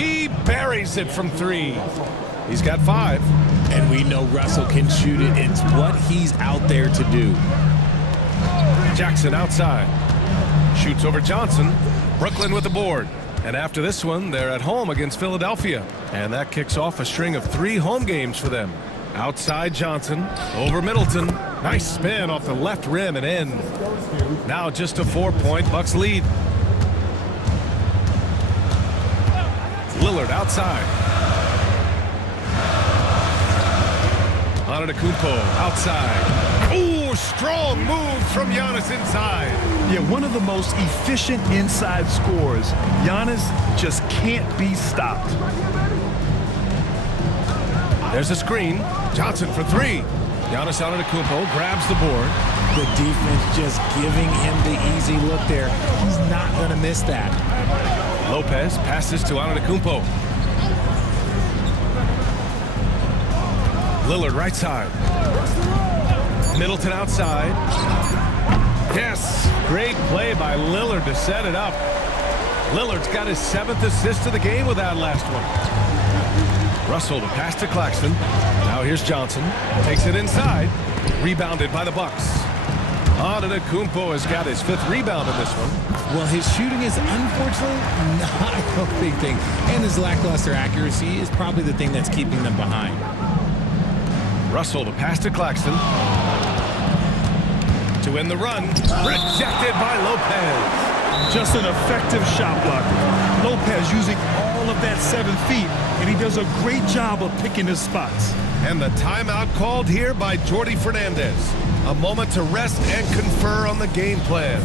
He buries it from 3. He's got 5. And we know Russell can shoot it. It's what he's out there to do. Jackson outside. Shoots over Johnson. Brooklyn with the board. And after this one, they're at home against Philadelphia. And that kicks off a string of 3 home games for them. Outside Johnson. Over Middleton. Nice spin off the left rim and in. Now just a 4-point Bucks lead. Lillard outside. Antetokounmpo outside. Ooh, strong move from Giannis inside. Yeah, one of the most efficient inside scorers. Giannis just can't be stopped. There's a screen. Johnson for 3. Giannis Antetokounmpo grabs the board. The defense just giving him the easy look there. He's not going to miss that. Lopez passes to Antetokounmpo. Lillard right side. Middleton outside. Yes, great play by Lillard to set it up. Lillard's got his 7th assist of the game with that last one. Russell to pass to Claxton. Now here's Johnson. Takes it inside. Rebounded by the Bucks. Antetokounmpo has got his 5th rebound in this one. Well, his shooting is unfortunately not a big thing. And his lackluster accuracy is probably the thing that's keeping them behind. Russell to pass to Claxton. To win the run. Rejected by Lopez. Just an effective shot blocker. Lopez using all of that 7 feet, and he does a great job of picking his spots. And the timeout called here by Jordi Fernandez. A moment to rest and confer on the game plan.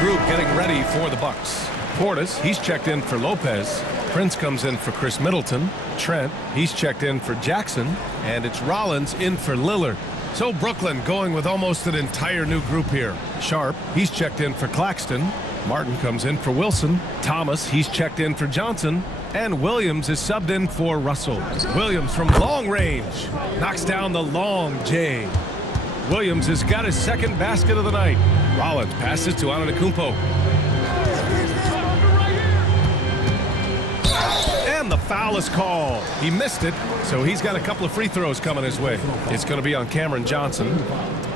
group getting ready for the Bucks. Portis, he's checked in for Lopez. Prince comes in for Chris Middleton. Trent, he's checked in for Jackson. And it's Rollins in for Lillard. So Brooklyn going with almost an entire new group here. Sharp, he's checked in for Claxton. Martin comes in for Wilson. Thomas, he's checked in for Johnson. And Williams is subbed in for Russell. Williams from long range knocks down the long J. Williams has got his second basket of the night. Rollins passes to Antetokounmpo. And the foul is called. He missed it, so he's got a couple of free throws coming his way. It's going to be on Cameron Johnson.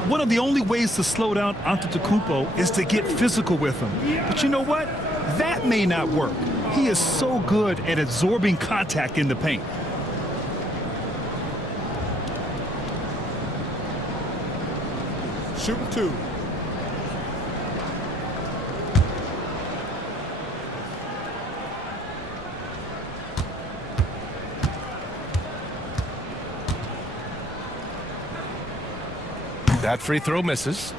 One of the only ways to slow down Antetokounmpo is to get physical with him. But you know what? That may not work. He is so good at absorbing contact in the paint. Shooting 2. That free throw misses.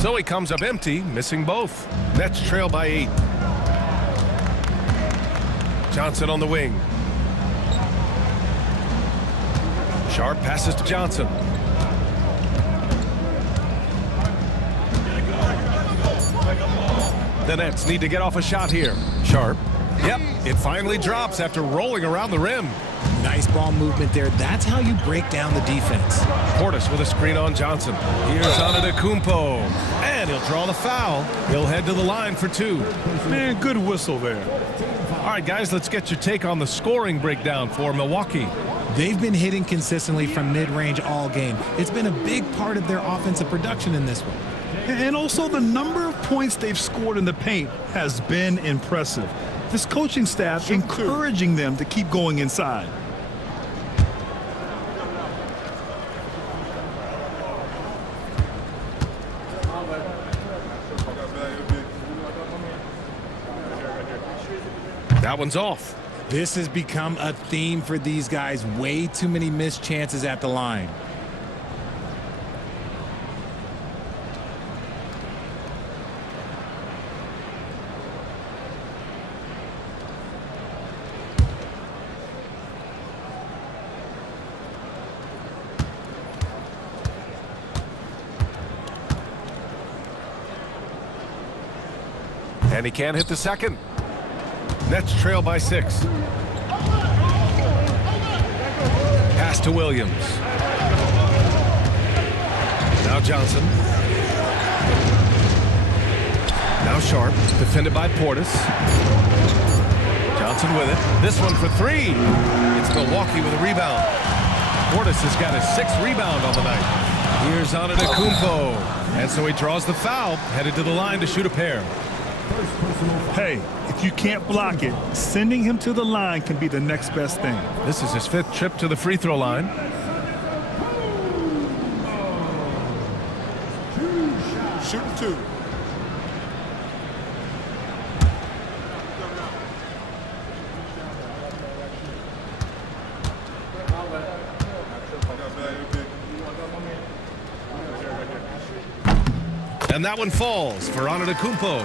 So he comes up empty, missing both. Nets trail by 8. Johnson on the wing. Sharp passes to Johnson. The Nets need to get off a shot here. Sharp. Yep, it finally drops after rolling around the rim. Nice ball movement there. That's how you break down the defense. Portis with a screen on Johnson. Here's Antetokounmpo. And he'll draw the foul. He'll head to the line for 2. Man, good whistle there. All right, guys, let's get your take on the scoring breakdown for Milwaukee. They've been hitting consistently from mid-range all game. It's been a big part of their offensive production in this one. And also the number of points they've scored in the paint has been impressive. This coaching staff encouraging them to keep going inside. That one's off. This has become a theme for these guys. Way too many missed chances at the line. And he can't hit the second. Nets trail by 6. Pass to Williams. Now Johnson. Now Sharp, defended by Portis. Johnson with it. This one for 3. It's Milwaukee with a rebound. Portis has got his 6th rebound on the night. Here's Antetokounmpo. And so he draws the foul, headed to the line to shoot a pair. Hey, if you can't block it, sending him to the line can be the next best thing. This is his 5th trip to the free throw line. Shooting 2. And that one falls for Antetokounmpo.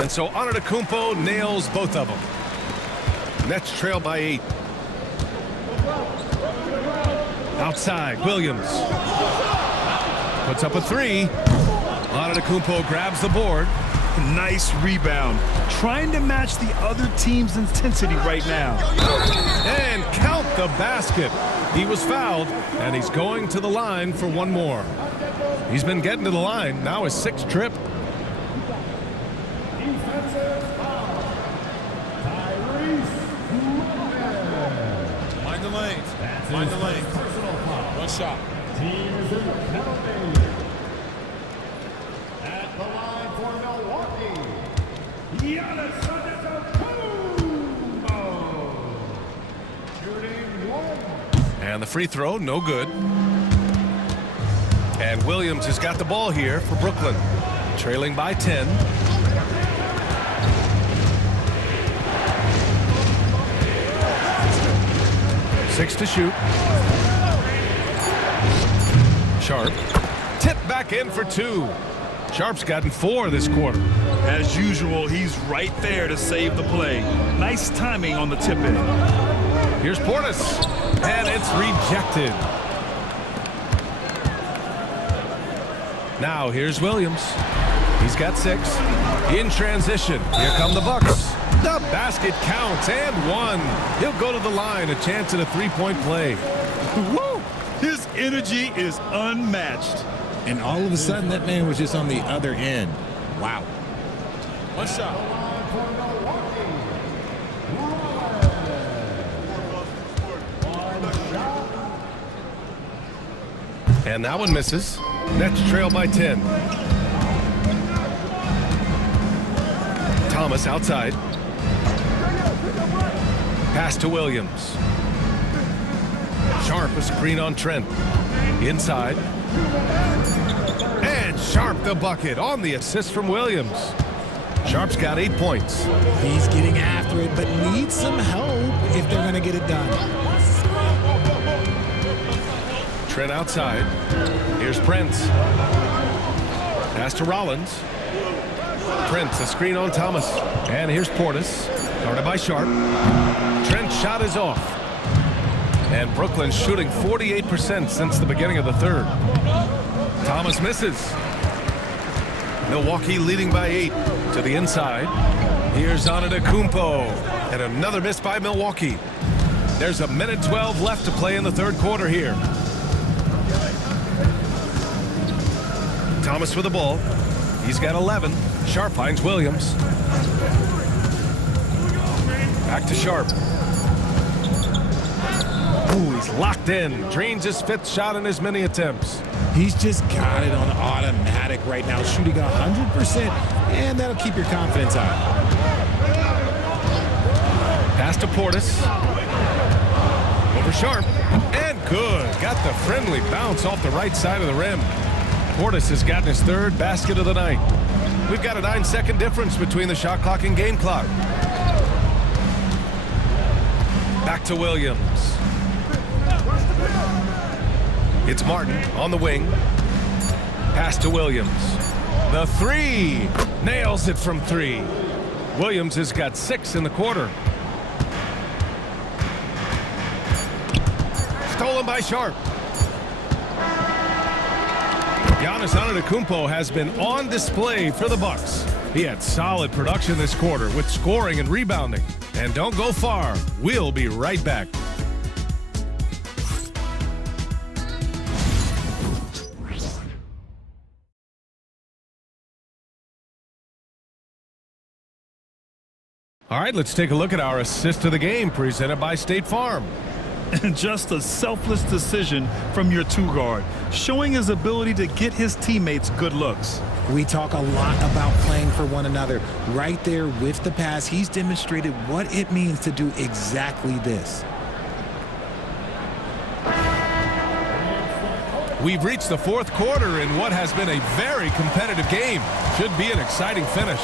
And so Antetokounmpo nails both of them. Nets trail by 8. Outside, Williams. Puts up a 3. Antetokounmpo grabs the board. Nice rebound. Trying to match the other team's intensity right now. And count the basket. He was fouled, and he's going to the line for one more. He's been getting to the line. Now his 6th trip. Mind the lanes. Mind the lanes. One shot. Team is in the penalty. At the line for Milwaukee, Giannis Antetokounmpo. Shooting 1. And the free throw, no good. And Williams has got the ball here for Brooklyn. Trailing by 10. Six to shoot. Sharp. Tip back in for 2. Sharp's gotten 4 this quarter. As usual, he's right there to save the play. Nice timing on the tip in. Here's Portis. And it's rejected. Now here's Williams. He's got 6. In transition. Here come the Bucks. The basket counts and 1. He'll go to the line. A chance at a 3-point play. Woo! His energy is unmatched. And all of a sudden, that man was just on the other end. Wow. One shot. And that one misses. Nets trail by 10. Thomas outside. Pass to Williams. Sharp, a screen on Trent. Inside. And Sharp the bucket on the assist from Williams. Sharp's got 8 points. He's getting after it, but needs some help if they're going to get it done. Trent outside. Here's Prince. Pass to Rollins. Prince, a screen on Thomas. And here's Portis. Guarded by Sharp. Trent's shot is off. And Brooklyn's shooting 48% since the beginning of the third. Thomas misses. Milwaukee leading by 8 to the inside. Here's Antetokounmpo. And another miss by Milwaukee. There's 1:12 left to play in the third quarter here. Thomas with the ball. He's got 11. Sharp finds Williams. Back to Sharp. Ooh, he's locked in. Drains his 5th shot in as many attempts. He's just got it on automatic right now, shooting 100%, and that'll keep your confidence high. Pass to Portis. Over Sharp. And good. Got the friendly bounce off the right side of the rim. Portis has gotten his 3rd basket of the night. We've got a 9-second difference between the shot clock and game clock. Back to Williams. It's Martin on the wing. Pass to Williams. The 3. Nails it from 3. Williams has got 6 in the quarter. Stolen by Sharp. Giannis Antetokounmpo has been on display for the Bucks. He had solid production this quarter with scoring and rebounding. And don't go far. We'll be right back. All right, let's take a look at our assist of the game presented by State Farm. And just a selfless decision from your 2 guard, showing his ability to get his teammates good looks. We talk a lot about playing for one another. Right there with the pass, he's demonstrated what it means to do exactly this. We've reached the 4th quarter in what has been a very competitive game. Should be an exciting finish.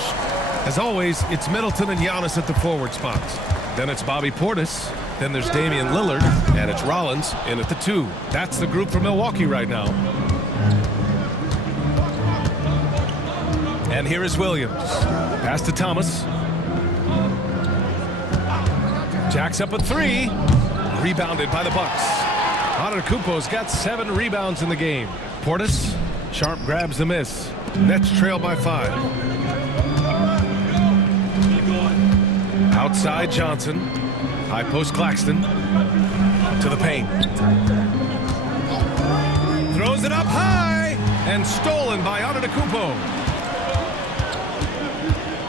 As always, it's Middleton and Giannis at the forward spots. Then it's Bobby Portis. Then there's Damian Lillard. And it's Rollins in at the 2. That's the group for Milwaukee right now. And here is Williams. Pass to Thomas. Jacks up a 3. Rebounded by the Bucks. Antetokounmpo's got 7 rebounds in the game. Portis. Sharp grabs the miss. Nets trail by 5. Outside Johnson. High post Claxton. To the paint. Throws it up high and stolen by Antetokounmpo.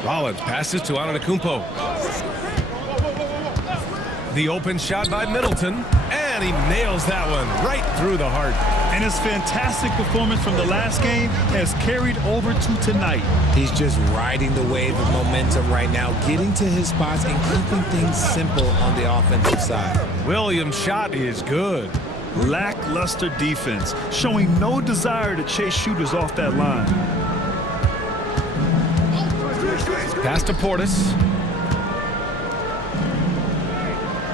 Rollins passes to Antetokounmpo. The open shot by Middleton, and he nails that one right through the heart. And his fantastic performance from the last game has carried over to tonight. He's just riding the wave of momentum right now, getting to his spots and keeping things simple on the offensive side. Williams' shot is good. Lackluster defense, showing no desire to chase shooters off that line. Pass to Portis.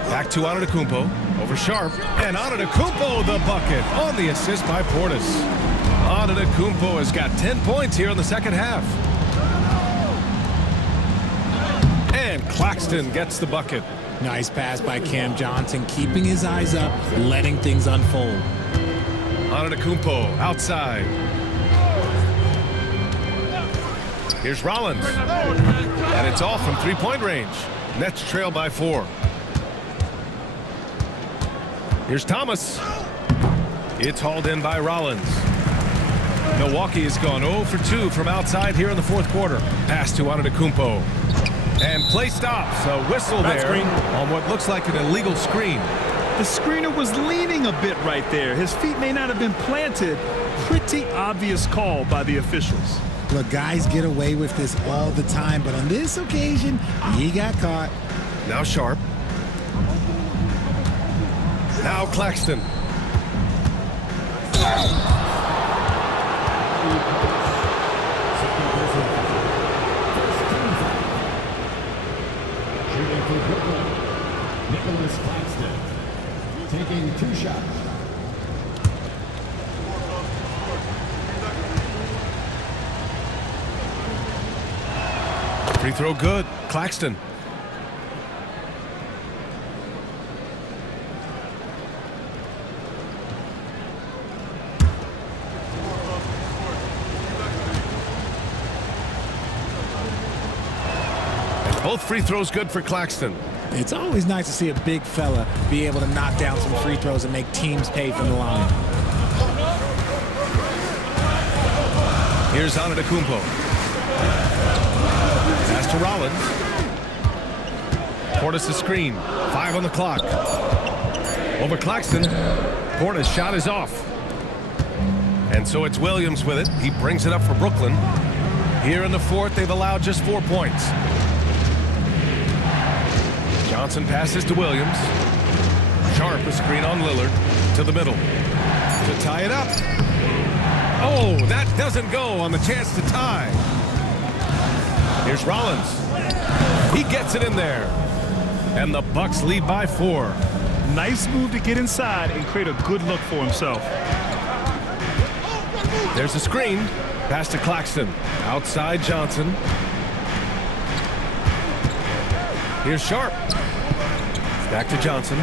Back to Antetokounmpo. Over Sharp. And Antetokounmpo the bucket on the assist by Portis. Antetokounmpo has got 10 points here in the second half. And Claxton gets the bucket. Nice pass by Cam Johnson, keeping his eyes up, letting things unfold. Antetokounmpo outside. Here's Rollins. And it's off from three-point range. Nets trail by 4. Here's Thomas. It's hauled in by Rollins. Milwaukee has gone 0 for 2 from outside here in the fourth quarter. Pass to Antetokounmpo. And play stops. A whistle there on what looks like an illegal screen. The screener was leaning a bit right there. His feet may not have been planted. Pretty obvious call by the officials. Look, guys get away with this all the time, but on this occasion, he got caught. Now Sharp. Now Claxton. Shooting for Brooklyn, Nicholas Claxton, taking 2 shots. Free throw good. Claxton. Both free throws good for Claxton. It's always nice to see a big fella be able to knock down some free throws and make teams pay from the line. Here's Antetokounmpo. Pass to Rollins. Portis the screen. 5 on the clock. Over Claxton. Portis' shot is off. And so it's Williams with it. He brings it up for Brooklyn. Here in the fourth, they've allowed just 4 points. Johnson passes to Williams. Sharp a screen on Lillard to the middle to tie it up. Oh, that doesn't go on the chance to tie. Here's Rollins. He gets it in there. And the Bucks lead by 4. Nice move to get inside and create a good look for himself. There's a screen. Pass to Claxton. Outside Johnson. Here's Sharp. Back to Johnson.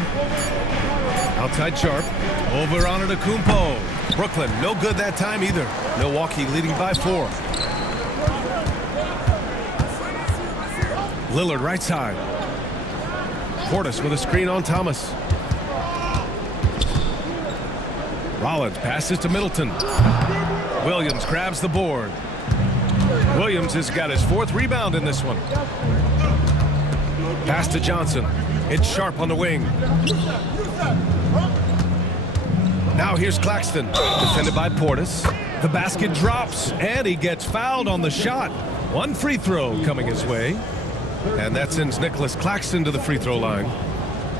Outside Sharp. Over on Antetokounmpo. Brooklyn, no good that time either. Milwaukee leading by 4. Lillard right side. Portis with a screen on Thomas. Rollins passes to Middleton. Williams grabs the board. Williams has got his 4th rebound in this one. Pass to Johnson. It's Sharp on the wing. Now here's Claxton, defended by Portis. The basket drops, and he gets fouled on the shot. 1 free throw coming his way. And that sends Nicholas Claxton to the free throw line.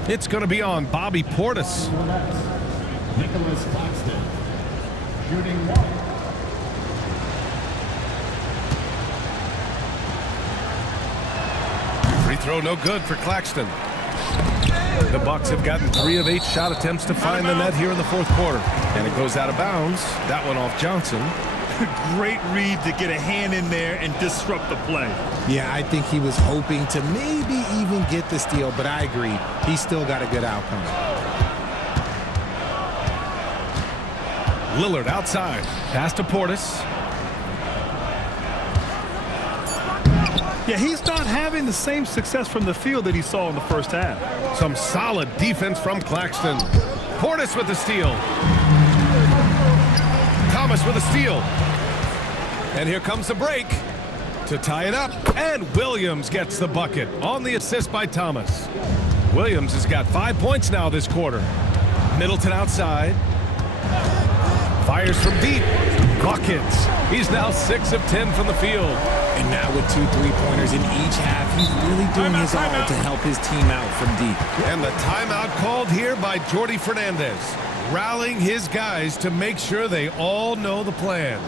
It's going to be on Bobby Portis. Nicholas Claxton, shooting 1. Free throw no good for Claxton. The Bucks have gotten 3 of 8 shot attempts to find the net here in the fourth quarter. And it goes out of bounds. That one off Johnson. Great read to get a hand in there and disrupt the play. Yeah, I think he was hoping to maybe even get the steal, but I agree. He still got a good outcome. Lillard outside. Pass to Portis. Yeah, he's not having the same success from the field that he saw in the first half. Some solid defense from Claxton. Portis with the steal. Thomas with a steal. And here comes the break to tie it up. And Williams gets the bucket on the assist by Thomas. Williams has got 5 points now this quarter. Middleton outside. Fires from deep. Buckets. He's now 6 of 10 from the field. And now with 2 3-pointers in each half, he's really doing his all to help his team out from deep. And the timeout called here by Jordi Fernandez, rallying his guys to make sure they all know the plan.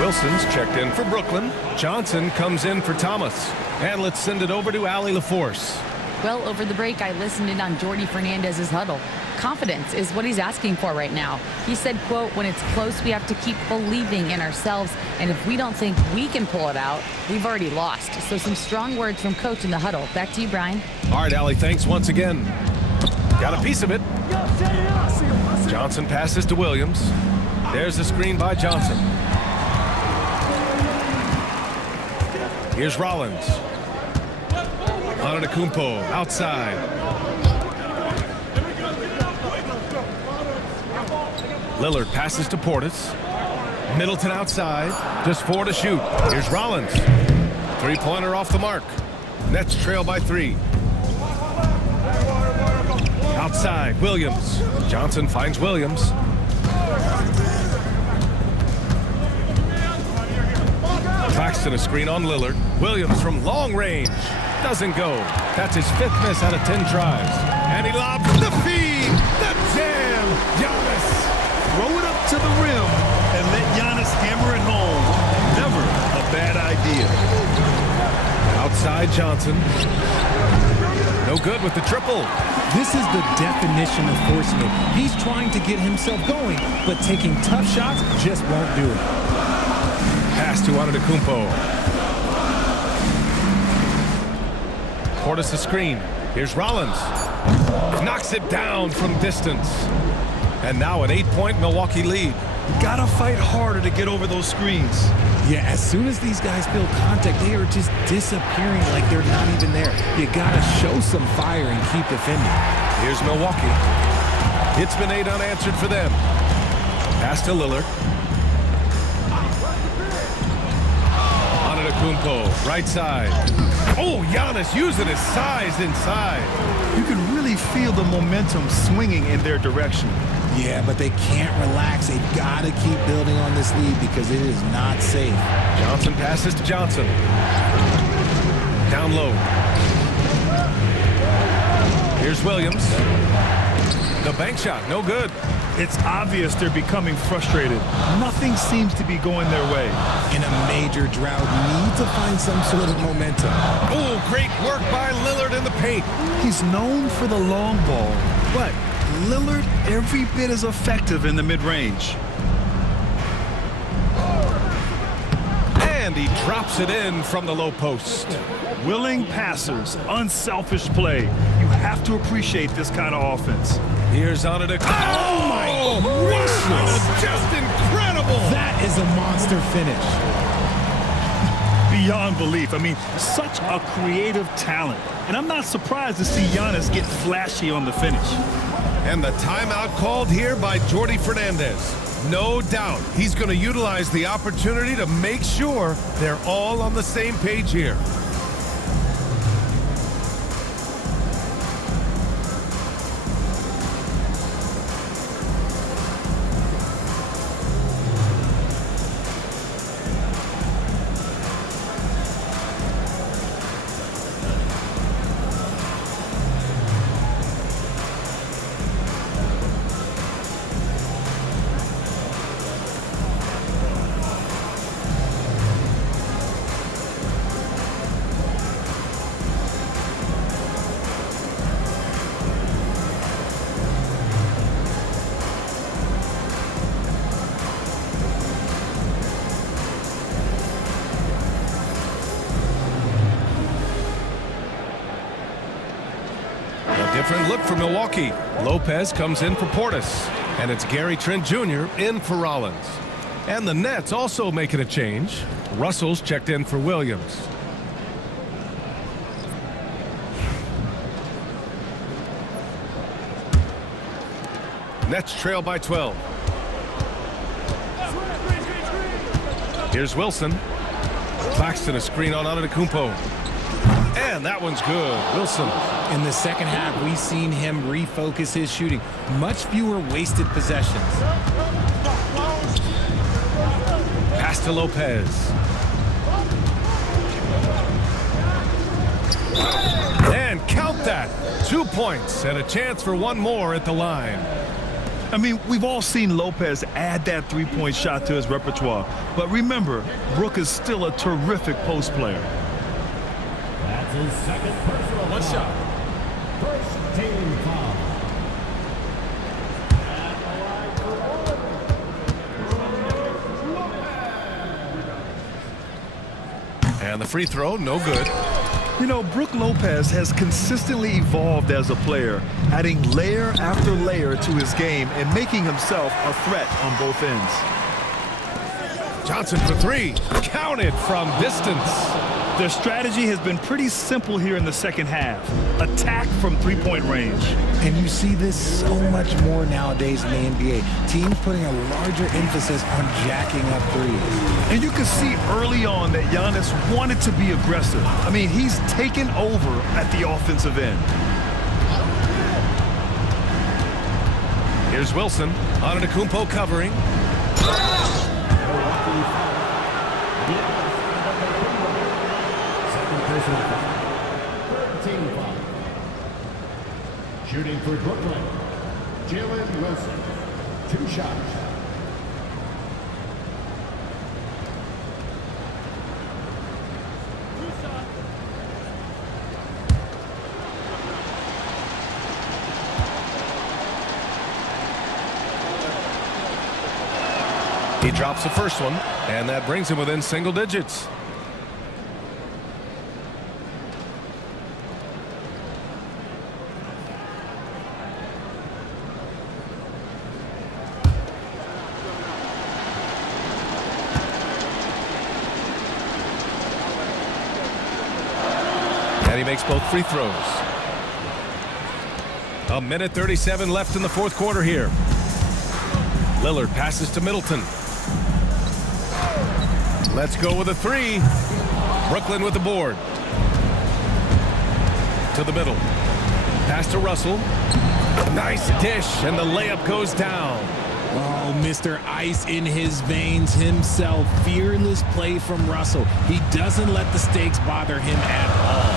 Wilson's checked in for Brooklyn. Johnson comes in for Thomas. And let's send it over to Allie LaForce. Well, over the break, I listened in on Jordi Fernandez's huddle. Confidence is what he's asking for right now. He said, quote, when it's close, we have to keep believing in ourselves. And if we don't think we can pull it out, we've already lost. So some strong words from coach in the huddle. Back to you, Brian. All right, Allie, thanks once again. Got a piece of it. Johnson passes to Williams. There's the screen by Johnson. Here's Rollins. Antetokounmpo outside. Lillard passes to Portis. Middleton outside. Just 4 to shoot. Here's Rollins. 3-pointer off the mark. Nets trail by 3. Outside, Williams. Johnson finds Williams. Claxton a screen on Lillard. Williams from long range. Doesn't go. That's his 5th miss out of 10 tries. And he lobs the feed. The jam. Giannis. Throw it up to the rim and let Giannis hammer it home. Never a bad idea. Outside Johnson. No good with the triple. This is the definition of forcing it. He's trying to get himself going, but taking tough shots just won't do it. Pass to Antetokounmpo. Portis a screen. Here's Rollins. Knocks it down from distance. And now an 8-point Milwaukee lead. Gotta fight harder to get over those screens. Yeah, as soon as these guys feel contact, they are just disappearing like they're not even there. You gotta show some fire and keep defending. Here's Milwaukee. It's been 8 unanswered for them. Pass to Lillard. Antetokounmpo, right side. Oh, Giannis using his size inside. You can really feel the momentum swinging in their direction. Yeah, but they can't relax. They've got to keep building on this lead because it is not safe. Johnson passes to Johnson. Down low. Here's Williams. The bank shot, no good. It's obvious they're becoming frustrated. Nothing seems to be going their way. In a major drought, need to find some sort of momentum. Oh, great work by Lillard in the paint. He's known for the long ball, but Lillard every bit as effective in the mid-range. And he drops it in from the low post. Willing passers, unselfish play. You have to appreciate this kind of offense. Here's Antetokounmpo. Oh, my gracious. Wow, just incredible. That is a monster finish. Beyond belief. I mean, such a creative talent. And I'm not surprised to see Giannis get flashy on the finish. And the timeout called here by Jordi Fernandez. No doubt he's going to utilize the opportunity to make sure they're all on the same page here. Different look for Milwaukee. Lopez comes in for Portis, and it's Gary Trent Jr. in for Rollins. And the Nets also making a change. Russell's checked in for Williams. Nets trail by 12. Here's Wilson. Claxton a screen on Antetokounmpo. And that one's good. Wilson. In the second half, we've seen him refocus his shooting. Much fewer wasted possessions. Pass to Lopez. And count that. 2 points and a chance for one more at the line. I mean, we've all seen Lopez add that three-point shot to his repertoire. But remember, Brook is still a terrific post player. That's his second personal foul. Shot. First team foul. And the free throw, no good. You know, Brook Lopez has consistently evolved as a player, adding layer after layer to his game and making himself a threat on both ends. Johnson for three. Counted from distance. Their strategy has been pretty simple here in the second half. Attack from three-point range. And you see this so much more nowadays in the NBA. Teams putting a larger emphasis on jacking up threes. And you can see early on that Giannis wanted to be aggressive. I mean, he's taken over at the offensive end. Here's Wilson. Antetokounmpo covering. Personal foul. Third team foul. Shooting for Brooklyn, Jalen Wilson. 2 shots. He drops the first one, and that brings him within single digits. And he makes both free throws. A minute 37 left in the fourth quarter here. Lillard passes to Middleton. Let's go with a three. Brooklyn with the board. To the middle. Pass to Russell. Nice dish, and the layup goes down. Oh, Mr. Ice in his veins himself. Fearless play from Russell. He doesn't let the stakes bother him at all.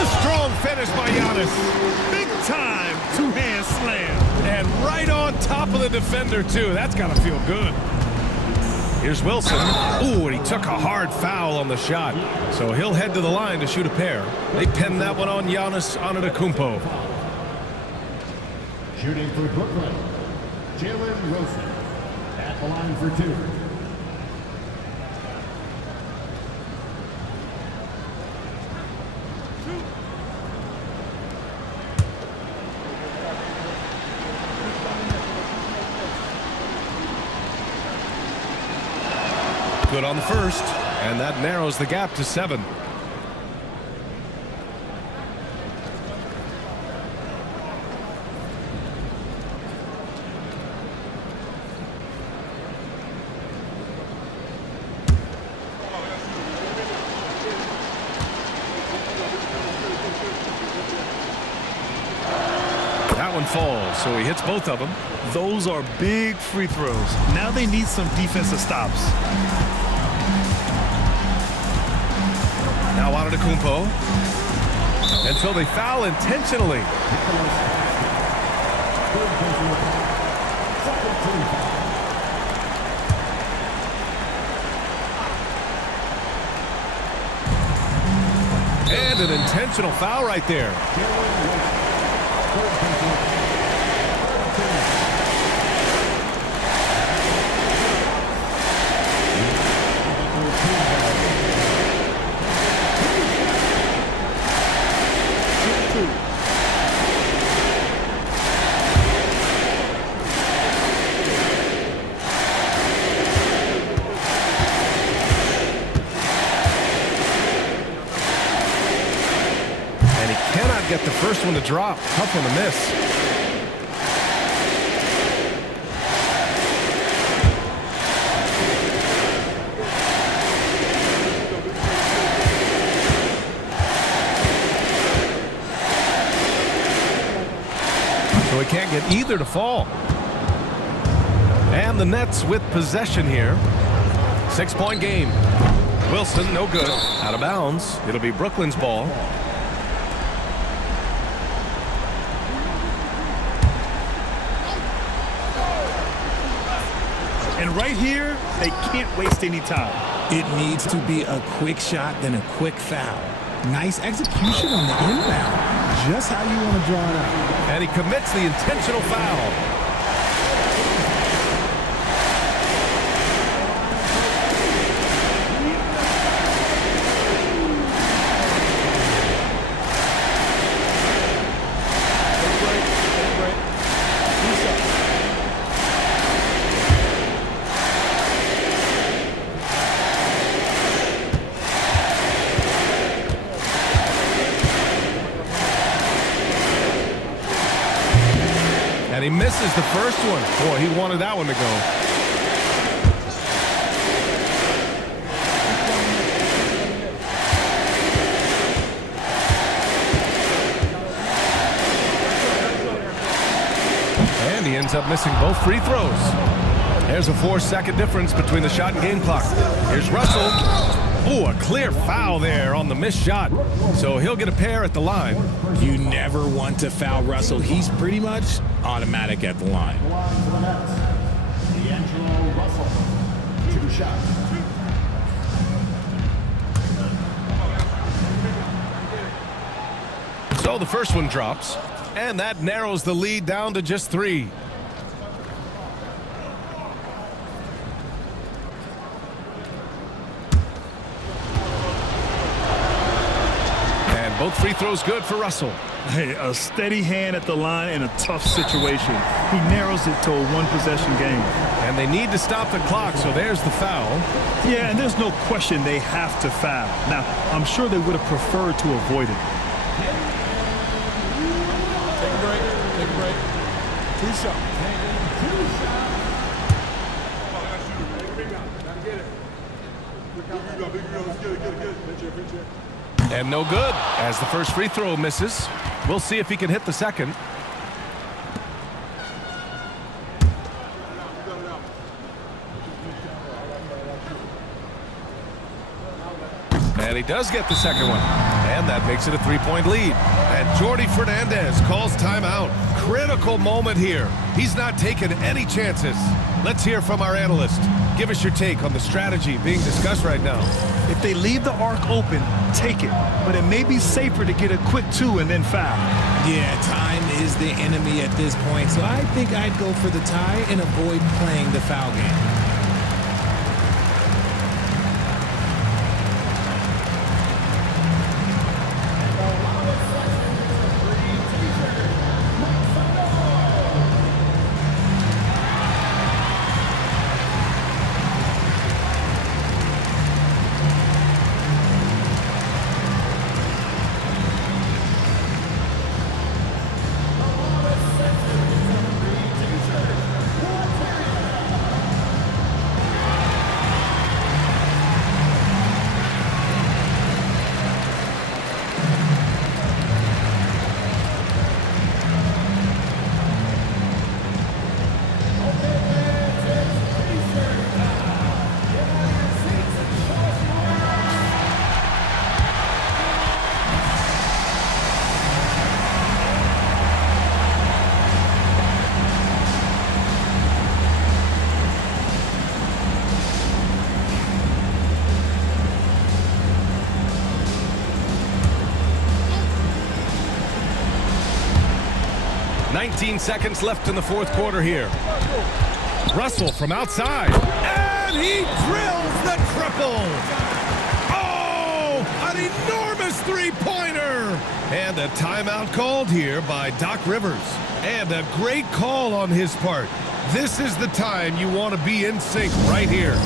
The strong finish by Giannis. Big time two-hand slam. And right on top of the defender, too. That's got to feel good. Here's Wilson. Ooh, and he took a hard foul on the shot. So he'll head to the line to shoot a pair. They pin that one on Giannis Antetokounmpo. Shooting for Brooklyn, Jalen Wilson. At the line for 2. Good on the first, and that narrows the gap to 7. falls, so he hits both of them. Those are big free throws. Now they need some defensive stops. Now Antetokounmpo. And so they foul intentionally. And an intentional foul right there. Get the first one to drop. Tough one to miss. So he can't get either to fall. And the Nets with possession here. 6-point game. Wilson, no good. Out of bounds. It'll be Brooklyn's ball. And right here, they can't waste any time. It needs to be a quick shot, then a quick foul. Nice execution on the inbound. Just how you want to draw it up. And he commits the intentional foul. And he misses the first one. Boy, he wanted that one to go. And he ends up missing both free throws. There's a 4-second difference between the shot and game clock. Here's Russell. Oh, a clear foul there on the missed shot. So he'll get a pair at the line. You never want to foul Russell. He's pretty much automatic at the line. D'Angelo Russell, 2 shots. So the first one drops, and that narrows the lead down to just 3. Both free throws good for Russell. Hey, a steady hand at the line in a tough situation. He narrows it to a one-possession game. And they need to stop the clock, so there's the foul. Yeah, and there's no question they have to foul. Now, I'm sure they would have preferred to avoid it. Take a break. Take a break. 2 shots. And no good, as the first free throw misses. We'll see if he can hit the second. And he does get the second one. And that makes it a 3-point lead. And Jordi Fernandez calls timeout. Critical moment here. He's not taking any chances. Let's hear from our analyst. Give us your take on the strategy being discussed right now. If they leave the arc open, take it. But it may be safer to get a quick 2 and then foul. Yeah, time is the enemy at this point. So I think I'd go for the tie and avoid playing the foul game. 19 seconds left in the fourth quarter here. Russell from outside. And he drills the triple. Oh, an enormous three-pointer. And a timeout called here by Doc Rivers. And a great call on his part. This is the time you want to be in sync right here.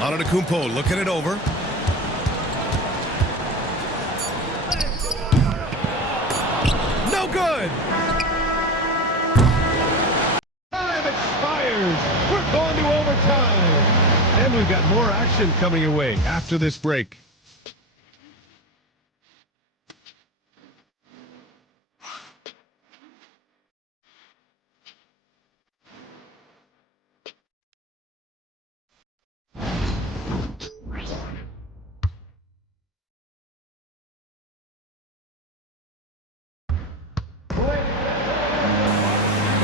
Antetokounmpo looking it over. No good. Time expires. We're going to overtime. And we've got more action coming your way after this break.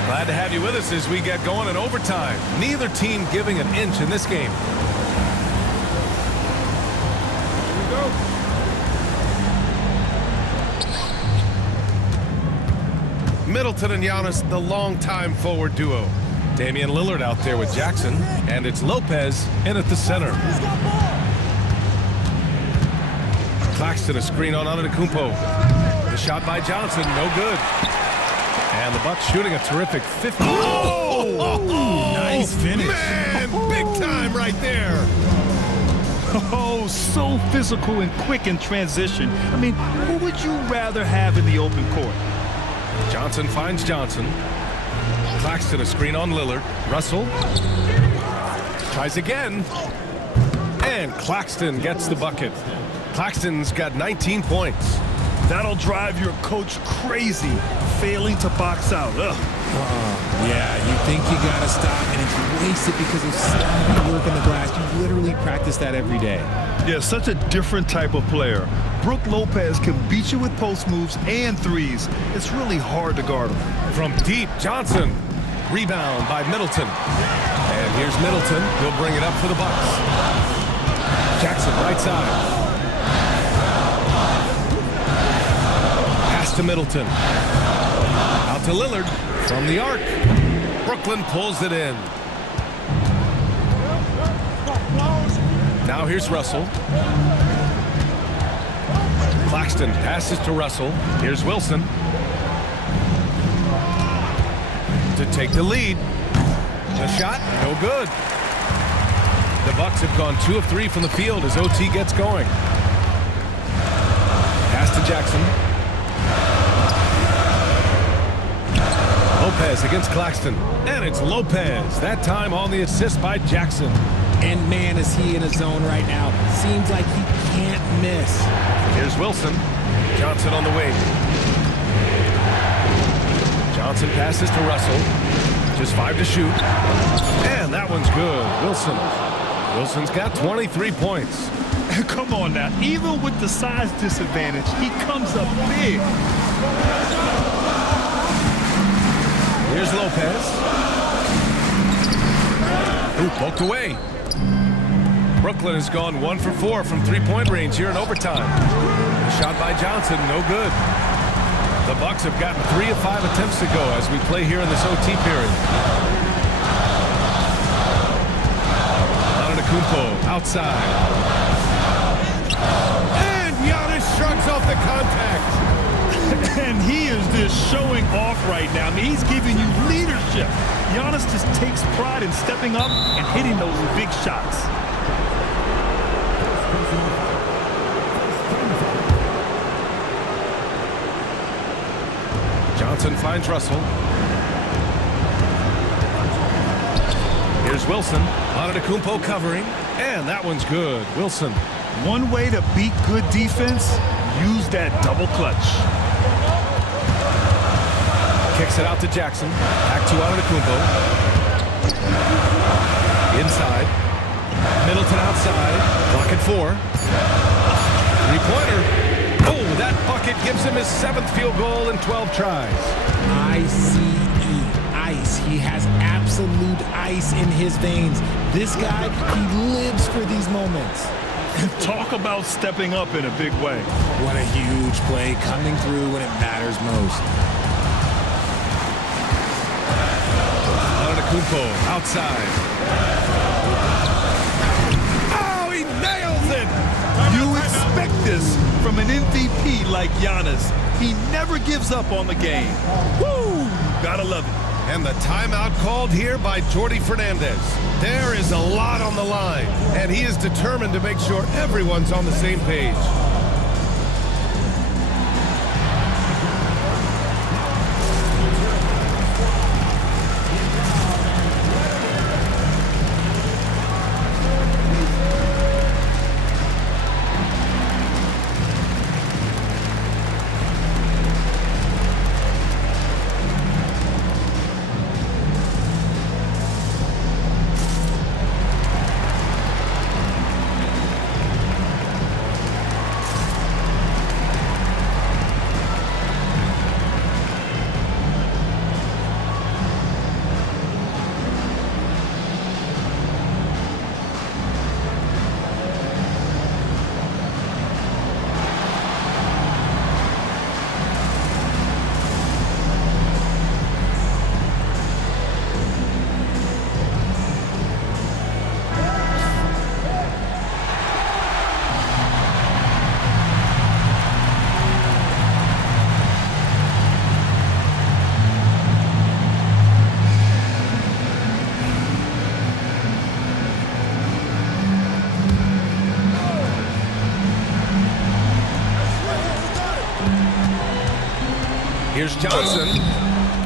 Glad to have you with us as we get going in overtime. Neither team giving an inch in this game. Here we go. Middleton and Giannis, the longtime forward duo. Damian Lillard out there with Jackson, and it's Lopez in at the center. Claxton a screen on Antetokounmpo. The shot by Johnson, no good. And the Bucks shooting a terrific 50. Oh, nice finish. Man, big time right there. Oh, so physical and quick in transition. I mean, who would you rather have in the open court? Johnson finds Johnson. Claxton a screen on Lillard. Russell tries again. And Claxton gets the bucket. Claxton's got 19 points. That'll drive your coach crazy, failing to box out. Ugh. Yeah, you think you gotta stop, and it's wasted because of sloppy work in the glass. You literally practice that every day. Yeah, such a different type of player. Brook Lopez can beat you with post moves and threes. It's really hard to guard him. From deep, Johnson. Rebound by Middleton. And here's Middleton. He'll bring it up for the Bucks. Jackson, right side. Pass to Middleton. Out to Lillard from the arc. Brooklyn pulls it in. Now here's Russell. Claxton passes to Russell. Here's Wilson. To take the lead. The shot, no good. The Bucks have gone 2 of 3 from the field as OT gets going. Pass to Jackson. Lopez against Claxton. And it's Lopez. That time on the assist by Jackson. And man, is he in a zone right now. Seems like he can't miss. Here's Wilson. Johnson on the wing. Johnson passes to Russell. Just 5 to shoot. And that one's good. Wilson's got 23 points. Come on now. Even with the size disadvantage, he comes up big. Here's Lopez. Ooh, poked away. Brooklyn has gone 1 for 4 from three-point range here in overtime. The shot by Johnson, no good. The Bucks have gotten 3 of 5 attempts to go as we play here in this OT period. Antetokounmpo outside. And Giannis shrugs off the contact. And he is just showing off right now. I mean, he's giving you leadership. Giannis just takes pride in stepping up and hitting those big shots. Johnson finds Russell. Here's Wilson. Antetokounmpo covering. And that one's good. Wilson. One way to beat good defense, use that double clutch. Kicks it out to Jackson. Back to Antetokounmpo. Inside. Middleton outside. Clock at 4. Three-pointer. Oh, that bucket gives him his 7th field goal in 12 tries. ICE. Ice. He has absolute ice in his veins. This guy, he lives for these moments. Talk about stepping up in a big way. What a huge play coming through when it matters most. Antetokounmpo outside. Oh, he nails it! You expect this from an MVP like Giannis. He never gives up on the game. Woo! Gotta love it. And the timeout called here by Jordi Fernandez. There is a lot on the line, and he is determined to make sure everyone's on the same page. Here's Johnson.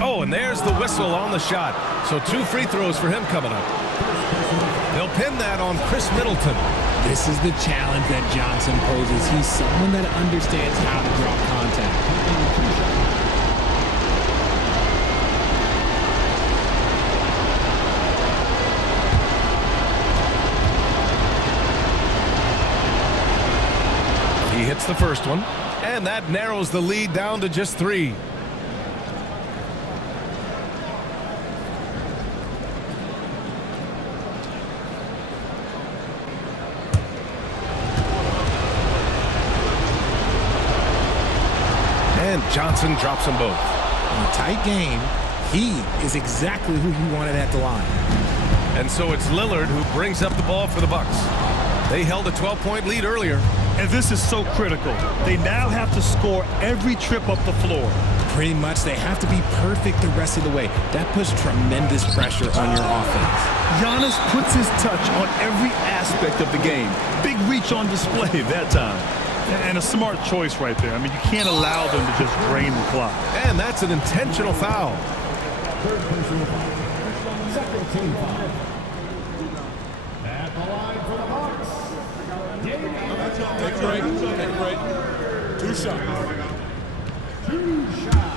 Oh, and there's the whistle on the shot. So 2 free throws for him coming up. They'll pin that on Chris Middleton. This is the challenge that Johnson poses. He's someone that understands how to draw contact. He hits the first one, and that narrows the lead down to just 3. And Johnson drops them both. In a tight game, he is exactly who you wanted at the line. And so it's Lillard who brings up the ball for the Bucks. They held a 12-point lead earlier. And this is so critical. They now have to score every trip up the floor. Pretty much, they have to be perfect the rest of the way. That puts tremendous pressure on your offense. Giannis puts his touch on every aspect of the game. Big reach on display that time. And a smart choice right there. I mean, you can't allow them to just drain the clock. And that's an intentional foul. Third personal foul. Second team foul. At the line for the Bucks. Take a break. Take a break. 2 shots. 2 shots.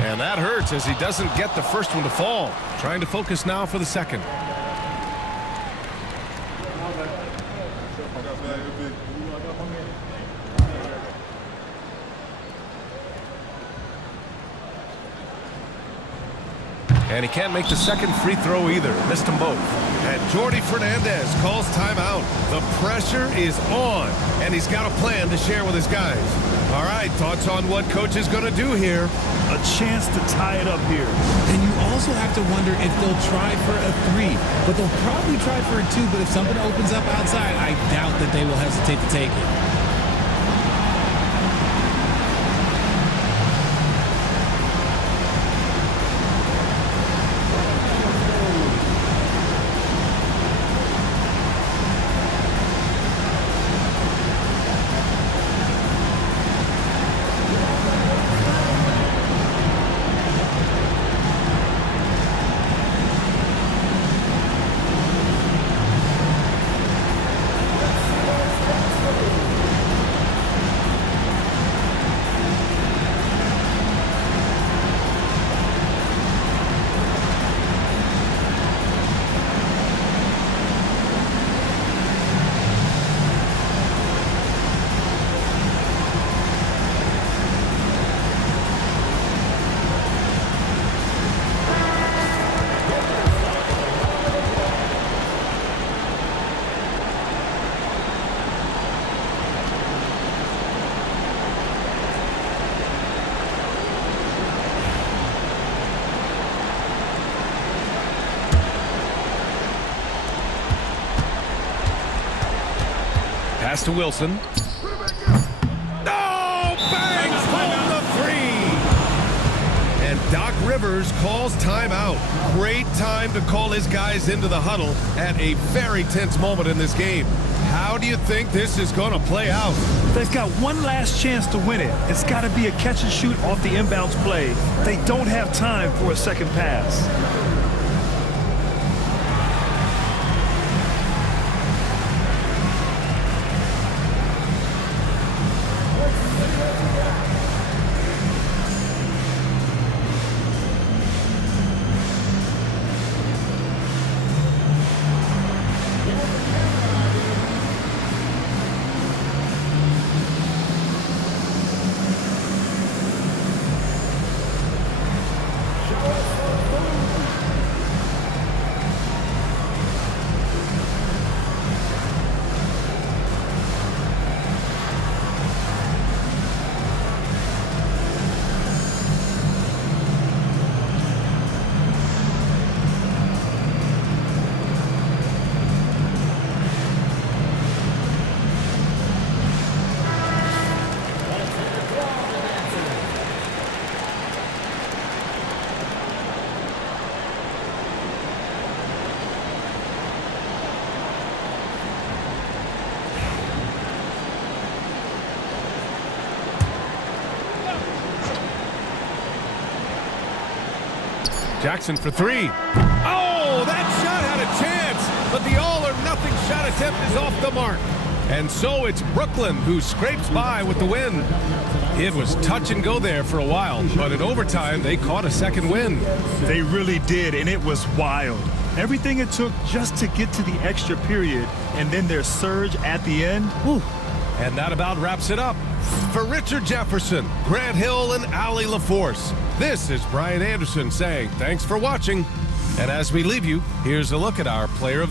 And that hurts as he doesn't get the first one to fall. Trying to focus now for the second. And he can't make the second free throw either. Missed them both. And Jordi Fernandez calls timeout. The pressure is on, and he's got a plan to share with his guys. All right, thoughts on what coach is going to do here? A chance to tie it up here. And you also have to wonder if they'll try for a 3, but they'll probably try for a 2, but if something opens up outside, I doubt that they will hesitate to take it. Pass to Wilson. Oh, bangs home the 3. And Doc Rivers calls timeout. Great time to call his guys into the huddle at a very tense moment in this game. How do you think this is going to play out? They've got one last chance to win it. It's got to be a catch and shoot off the inbounds play. They don't have time for a second pass. Jackson for 3. Oh, that shot had a chance, but the all-or-nothing shot attempt is off the mark. And so it's Brooklyn who scrapes by with the win. It was touch and go there for a while, but in overtime, they caught a second win. They really did, and it was wild. Everything it took just to get to the extra period, and then their surge at the end. Whew. And that about wraps it up. For Richard Jefferson, Grant Hill, and Allie LaForce, this is Brian Anderson saying thanks for watching. And as we leave you, here's a look at our player of the